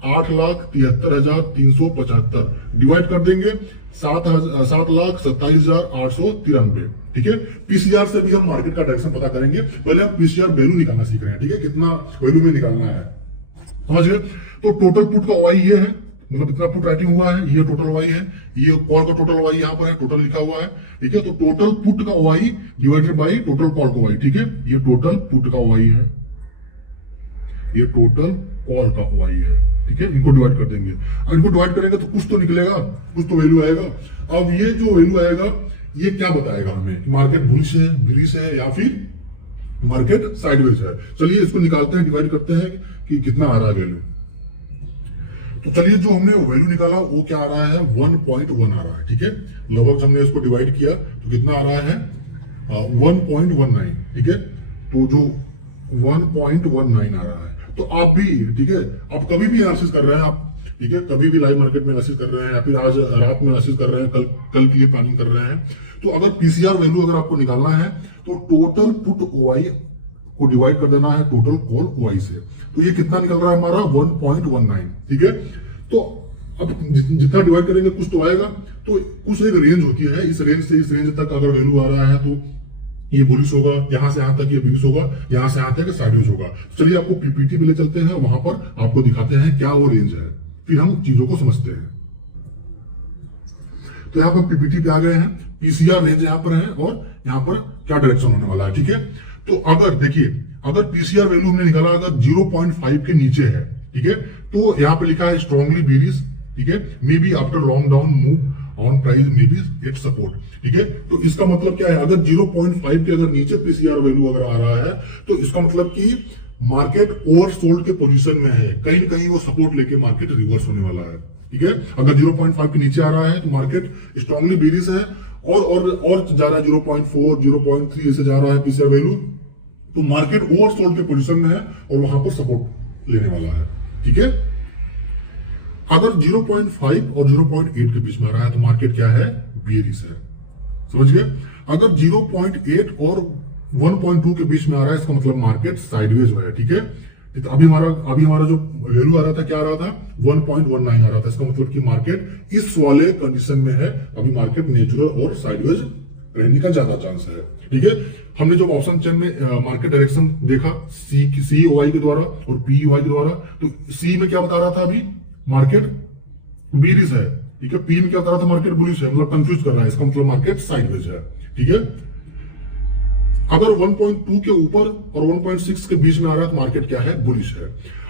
8,73,375 डिवाइड कर देंगे 7,27,893, ठीक है। पीसीआर से भी हम मार्केट का डायरेक्शन पता करेंगे। पहले हम पीसीआर वैल्यू निकालना सीख रहे हैं, ठीक है, कितना वैल्यू में निकालना है, समझ गए। तो टोटल पुट का ओआई ये है, मतलब इतना पुट राइटिंग हुआ है, ये टोटल ओआई है, ये कॉल का टोटल ओआई यहाँ पर है, टोटल लिखा हुआ है, ठीक है। तो टोटल पुट का OI divided by total call का ओआई, ठीक है। ये टोटल पुट का ओआई है, ये टोटल कॉल का ओआई है, ठीक है। इनको डिवाइड कर देंगे, अब इनको डिवाइड करेंगे तो कुछ तो निकलेगा, कुछ तो वैल्यू आएगा। अब ये जो वैल्यू आएगा ये क्या बताएगा हमें? मार्केट बुलिश है, बिरिश है, या फिर मार्केट साइडवेज है। चलिए इसको निकालते हैं, डिवाइड करते हैं कि कितना आ रहा है वैल्यू। तो चलिए जो हमने वैल्यू निकाला वो क्या आ रहा है? 1.1 आ रहा है, ठीक है। लगभग हमने इसको डिवाइड किया तो कितना आ रहा है? 1.19, ठीक है। तो जो 1.19 आ रहा है, तो आप भी, ठीक है, आप कभी भी एनालिसिस कर रहे हैं आप, ठीक है, कभी भी लाइव मार्केट में एनालिसिस कर रहे हैं या फिर आज रात में एनालिसिस कर रहे हैं, कल के लिए प्लानिंग कर रहे हैं, तो अगर पीसीआर वैल्यू अगर आपको निकालना है तो टोटल पुट ओआई को डिवाइड कर देना है टोटल कॉल ओआई से। तो ये कितना निकल रहा है हमारा? 1.19, ठीक है। तो अब जितना डिवाइड करेंगे कुछ तो आएगा, तो कुछ एक रेंज होती है, इस रेंज से इस रेंज तक अगर वैल्यू आ रहा है तो ये बुलिश होगा, यहां से यहां तक ये बुलिश होगा, यहां से यहां तक साइडवेज होगा। तो चलिए आपको पीपीटी पे ले चलते हैं, वहां पर आपको दिखाते हैं क्या वो रेंज है, फिर हम चीजों को समझते हैं। तो यहाँ पर पीपीटी पे आ गए हैं, पीसीआर रेंज यहाँ पर है और यहाँ पर क्या डायरेक्शन होने वाला है, ठीक है। तो अगर देखिए, अगर पीसीआर वैल्यू हमने निकाला अगर 0.5 के नीचे है, ठीक है, तो यहाँ पे लिखा है स्ट्रॉन्गली बेरिश, ठीक है, may be after long down move on price may be it support, ठीक है। तो इसका मतलब क्या है, अगर 0.5 के अगर नीचे पीसीआर वैल्यू अगर आ रहा है तो इसका मतलब कि मार्केट ओवरसोल्ड के पोजीशन में है, कहीं ना कहीं वो सपोर्ट लेके मार्केट रिवर्स होने वाला है, ठीक है। अगर 0.5 के नीचे आ रहा है तो मार्केट स्ट्रांगली बेरिश है, और जा रहा है 0.4 0.3 ऐसे जा रहा है पीसीआर वैल्यू, तो मार्केट ओवरसोल्ड के पोजीशन में है और वहां पर सपोर्ट लेने वाला है, ठीक है। अगर 0.5 और 0.8 के बीच में आ रहा है तो मार्केट क्या है, बेरिश है, समझ गए। अगर 0.8 और 1.2 के बीच में आ रहा है इसका मतलब मार्केट साइडवेज है, ठीक है। तो अभी हमारा जो वैल्यू आ रहा था क्या आ रहा था, 1.19 आ रहा था, इसका मतलब कि मार्केट इस वाले कंडीशन में है, अभी मार्केट नेचुरल और साइडवेज रहने का ज्यादा चांस है, ठीक है। हमने जो ऑप्शन चेन में मार्केट डायरेक्शन देखा सीओआई के द्वारा और पीईवाई के द्वारा, तो सी में क्या बता रहा था, अभी मार्केट बेरिश है, ठीक है। पी में क्या बता रहा था, मार्केट बुलिश है, मतलब कंफ्यूज कर रहा है, इसका मतलब मार्केट साइडवेज है, ठीक है। अगर 1.2 के ऊपर और 1.6 के बीच में आ रहा है तो मार्केट क्या है, बुलिश है।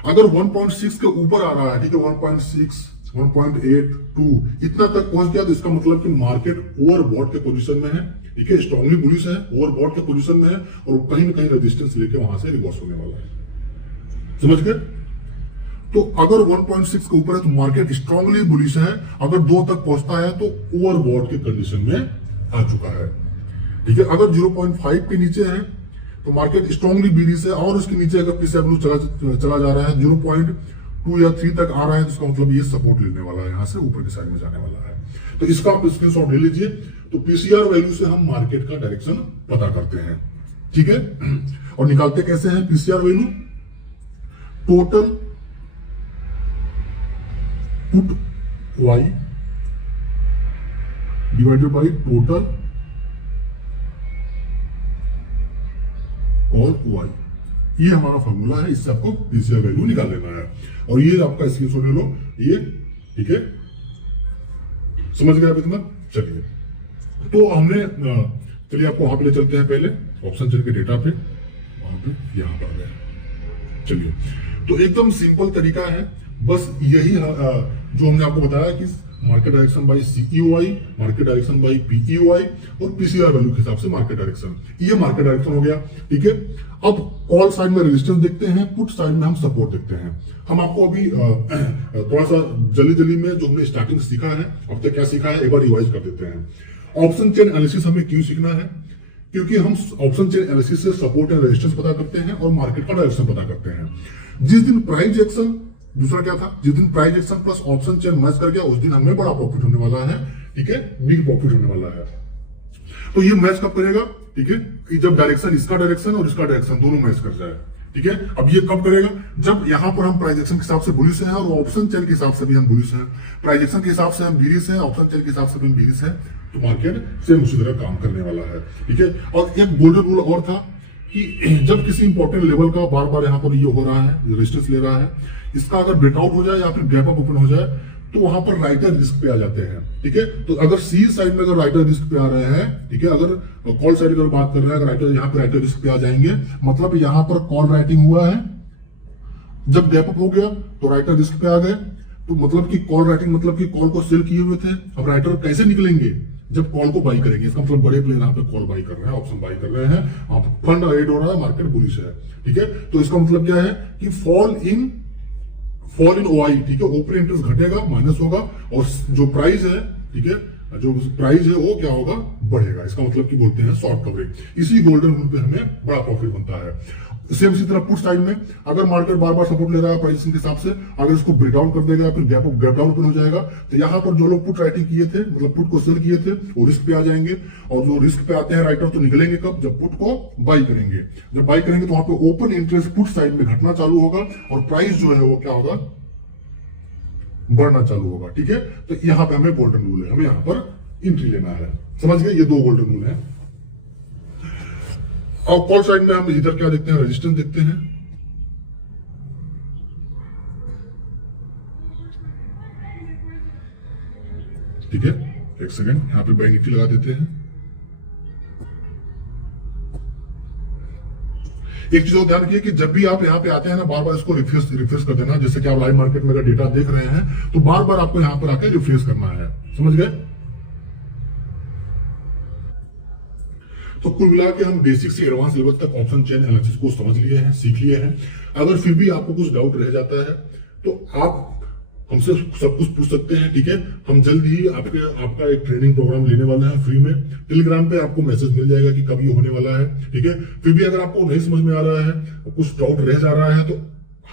अगर 1.6 के ऊपर आ रहा है, ठीक है, 1.6 1.82 इतना तक पहुंच गया तो इसका मतलब कि मार्केट ओवरबॉट के पोजीशन में है, ठीक है, स्ट्रांगली बुलिश है, ओवरबॉट के पोजीशन में है और कहीं ना कहीं रेजिस्टेंस लेके वहां से रिवर्स होने वाला है, समझ गए। तो अगर 1.6 के ऊपर है तो मार्केट स्ट्रांगली बुलिश है, अगर 2 तक पहुंचता है तो ओवरबॉट के कंडीशन में आ चुका है, ठीक है। अगर 0.5 के नीचे है तो मार्केट स्ट्रांगली बेरिश है, और उसके नीचे अगर पीसीआर वैल्यू चला जा रहा है 0.2 या 3 तक आ रहा है तो इसका मतलब ये सपोर्ट लेने वाला है, यहां से ऊपर की साइड में जाने वाला है। तो इसका आप स्क्रीनशॉट ले लीजिए। तो पीसीआर वैल्यू से हम मार्केट का डायरेक्शन पता करते हैं, ठीक है। और निकालते कैसे हैं PCR value, total put Y divided by total और वाई, ये हमारा फॉर्मूला है, इससे आपको पीसीआर वैल्यू निकाल लेना है। और ये आपका स्क्रीनशॉट ले लो, ये ठीक है, समझ गए आप इतना। चलिए, तो हमने चलिए आपको वहां पे ले चलते हैं, पहले ऑप्शन चेन के डेटा पे, वहां पे यहां पर आ गए। चलिए, तो एकदम सिंपल तरीका है, बस यही जो हमने आपको बताया कि market direction by CEOI, market direction by PEOI और पीसीआर वैल्यू के हिसाब से मार्केट डायरेक्शन, ये मार्केट डायरेक्शन हो गया, ठीक है। अब कॉल साइड में रेजिस्टेंस देखते हैं, पुट साइड में हम सपोर्ट देखते हैं। हम आपको अभी थोड़ा सा जल्दी में जो हमने स्टार्टिंग सीखा है, अब तक क्या सीखा है, एक बार रिवाइज कर देते हैं। ऑप्शन चेन एनालिसिस हमें क्यों सीखना है, क्योंकि हम ऑप्शन चेन एनालिसिस से सपोर्ट एंड रेजिस्टेंस पता करते हैं और मार्केट का डायरेक्शन पता करते हैं। जिस दिन प्राइस एक्शन, दूसरा क्या था, जिस दिन price action plus option chain match कर गया उस दिन हमें बड़ा प्रॉफिट होने वाला है, ठीक है, बिग प्रॉफिट होने वाला है। तो ये मैच कब करेगा, ठीक है, जब डायरेक्शन, इसका डायरेक्शन और इसका डायरेक्शन दोनों मैच कर जाए, ठीक है। अब ये कब करेगा, जब यहां पर हम प्राइस एक्शन के हिसाब से बुलिश हैं और ऑप्शन चेन के हिसाब से भी हम बुलिश हैं, प्राइस एक्शन के हिसाब से हम बेरिश हैं, ऑप्शन चेन के हिसाब से भी हम बेरिश हैं, तो मार्केट सेम उसी तरह काम करने वाला है, ठीक है। और एक गोल्डन रूल और था कि जब किसी इंपॉर्टेंट लेवल का बार बार यहां पर ये हो रहा है, रेजिस्टेंस ले रहा है, इसका अगर ब्रेकआउट हो जाए या फिर गैप अप ओपन हो जाए तो वहां पर राइटर रिस्क पे आ जाते हैं, ठीक है। तो अगर सी साइड में अगर राइटर रिस्क पे आ रहे हैं, ठीक है, अगर कॉल साइड अगर बात कर रहे हैं, अगर राइटर यहाँ पे राइटर रिस्क पे आ जाएंगे, मतलब यहां पर कॉल राइटिंग हुआ है, जब गैप अप हो गया तो राइटर रिस्क पे आ गए, तो मतलब कि कॉल राइटिंग मतलब कि कॉल को सेल किए हुए थे, अब राइटर कैसे निकलेंगे, जब कॉल को बाई करेंगे, इसका मतलब बड़े प्लेयर यहाँ पे कॉल बाई कर रहे हैं, ऑप्शन बाई कर रहे हैं, फंड रेड हो रहा है, मार्केट बुलिश है, ठीक है। तो इसका मतलब क्या है कि फॉल इन ओआई, ठीक है, ओपन इंटरेस्ट घटेगा, माइनस होगा, और जो प्राइस है, ठीक है, जो प्राइस है वो क्या होगा, बढ़ेगा, इसका मतलब कि बोलते हैं शॉर्ट कवरिंग। इसी गोल्डन रूल पे हमें बड़ा प्रॉफिट बनता है। सेम इसी तरह पुट साइड में अगर मार्केट बार बार सपोर्ट ले रहा है प्राइसिंग के हिसाब से, अगर इसको ब्रेक डाउन कर देगा, फिर गैप डाउन ओपन हो जाएगा, तो यहाँ पर जो लोग पुट राइटिंग किए थे, मतलब पुट को सेल किए थे, वो रिस्क पे आ जाएंगे, और जो रिस्क पे आते हैं राइटर तो निकलेंगे कब, जब पुट को बाई करेंगे। जब बाई करेंगे तो वहां पे ओपन इंटरेस्ट पुट साइड में घटना चालू होगा और प्राइस जो है वो क्या होगा, बढ़ना चालू होगा। ठीक है, तो यहां पे हमें गोल्डन रूल है, हमें यहां पर एंट्री लेना है। समझ गए, ये 2 गोल्डन रूल है। और कॉल साइड में हम इधर क्या देखते हैं, रेजिस्टेंस देखते हैं। ठीक है, एक सेकंड, यहां पे बाई निफ्टी लगा देते हैं। एक चीज और ध्यान रखिए कि जब भी आप यहाँ पे आते हैं ना, बार बार इसको रिफ्रेश कर देना। जैसे कि आप लाइव मार्केट में अगर डेटा देख रहे हैं तो बार बार आपको यहाँ पर आके रिफ्रेश करना है। समझ गए। तो कुल मिला के हम बेसिक से एडवांस लेवल तक ऑप्शन चेन एनालिसिस को समझ लिए हैं, सीख लिए हैं। अगर फिर भी आपको कुछ डाउट रह जाता है तो आप हमसे सब कुछ पूछ सकते हैं। ठीक है, हम जल्द ही आपका एक ट्रेनिंग प्रोग्राम लेने वाले हैं फ्री में। टेलीग्राम पे आपको मैसेज मिल जाएगा कि कब ये होने वाला है। ठीक है, फिर भी अगर आपको नहीं समझ में आ रहा है, कुछ डाउट रह जा रहा है, तो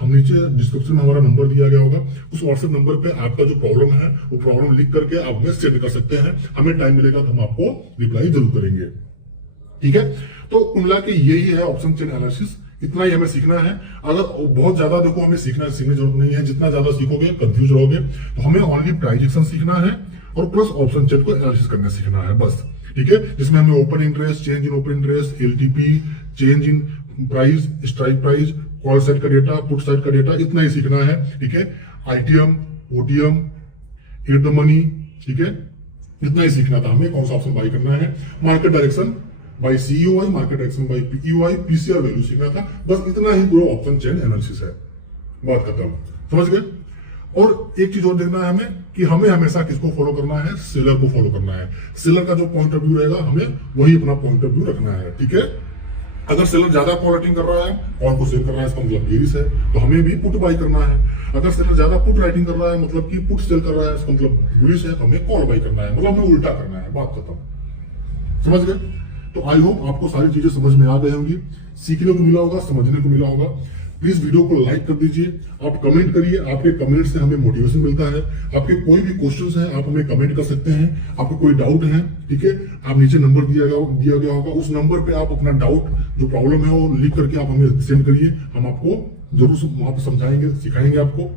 हम नीचे डिस्क्रिप्शन में हमारा नंबर दिया गया होगा, उस व्हाट्सएप नंबर पे आपका जो प्रॉब्लम है वो प्रॉब्लम लिख करके आप हमें सेंड कर सकते हैं। हमें टाइम मिलेगा तो हम आपको रिप्लाई जरूर करेंगे। ठीक है, तो मिला के यही है ऑप्शन चेन एनालिसिस। इतना ही हमें सीखना है। अगर बहुत ज्यादा देखो हमें सीखने जरूरत नहीं है, जितना ज्यादा सीखोगे कंफ्यूज रहोगे। तो हमें ओनली प्राइस एक्शन सीखना है और प्लस ऑप्शन चेन को एनालिसिस करना सीखना है बस। ठीक है, जिसमें हमें open interest, change in open interest, LTP, change in price, strike price, call side का डेटा, पुट साइड का डेटा, इतना ही सीखना है। ठीक है, ITM, OTM, at the money, ठीक है, इतना ही सीखना था हमें। कौन सा ऑप्शन बाई करना है, market direction by CEOI, market direction by PEOI, PCR value सीखना था। बस इतना ही पूरा ऑप्शन चेन एनालिसिस है। बात खत्म। समझ गए। और एक चीज और देखना है हमें कि हमें हमेशा किसको फॉलो करना है, सेलर को फॉलो करना है। सेलर का जो पॉइंट ऑफ व्यू रहेगा हमें वही अपना पॉइंट ऑफ व्यू रखना है। ठीक है, अगर सेलर ज्यादा कॉल राइटिंग कर रहा है, कॉल को सेल कर रहा है, इसका मतलब बेरिश है, तो हमें भी पुट बाई करना है। अगर सेलर ज्यादा पुट राइटिंग कर रहा है, मतलब कि पुट सेल कर रहा है, इसका मतलब बुलिश है, तो हमें कॉल बाई करना है, मतलब हमें उल्टा करना है। बात खत्म। समझ गए। तो आई होप आपको सारी चीजें समझ में आ गई होंगी, सीखने को मिला होगा, समझने को मिला होगा। प्लीज वीडियो को लाइक कर दीजिए, आप कमेंट करिए। आपके कमेंट से हमें मोटिवेशन मिलता है। आपके कोई भी क्वेश्चंस हैं आप हमें कमेंट कर सकते हैं। आपको कोई डाउट है, ठीक है, आप नीचे नंबर दिया गया होगा, उस नंबर पे आप अपना डाउट जो प्रॉब्लम है वो लिख करके आप हमें सेंड करिए। हम आपको जरूर वहां पर समझाएंगे, सिखाएंगे आपको।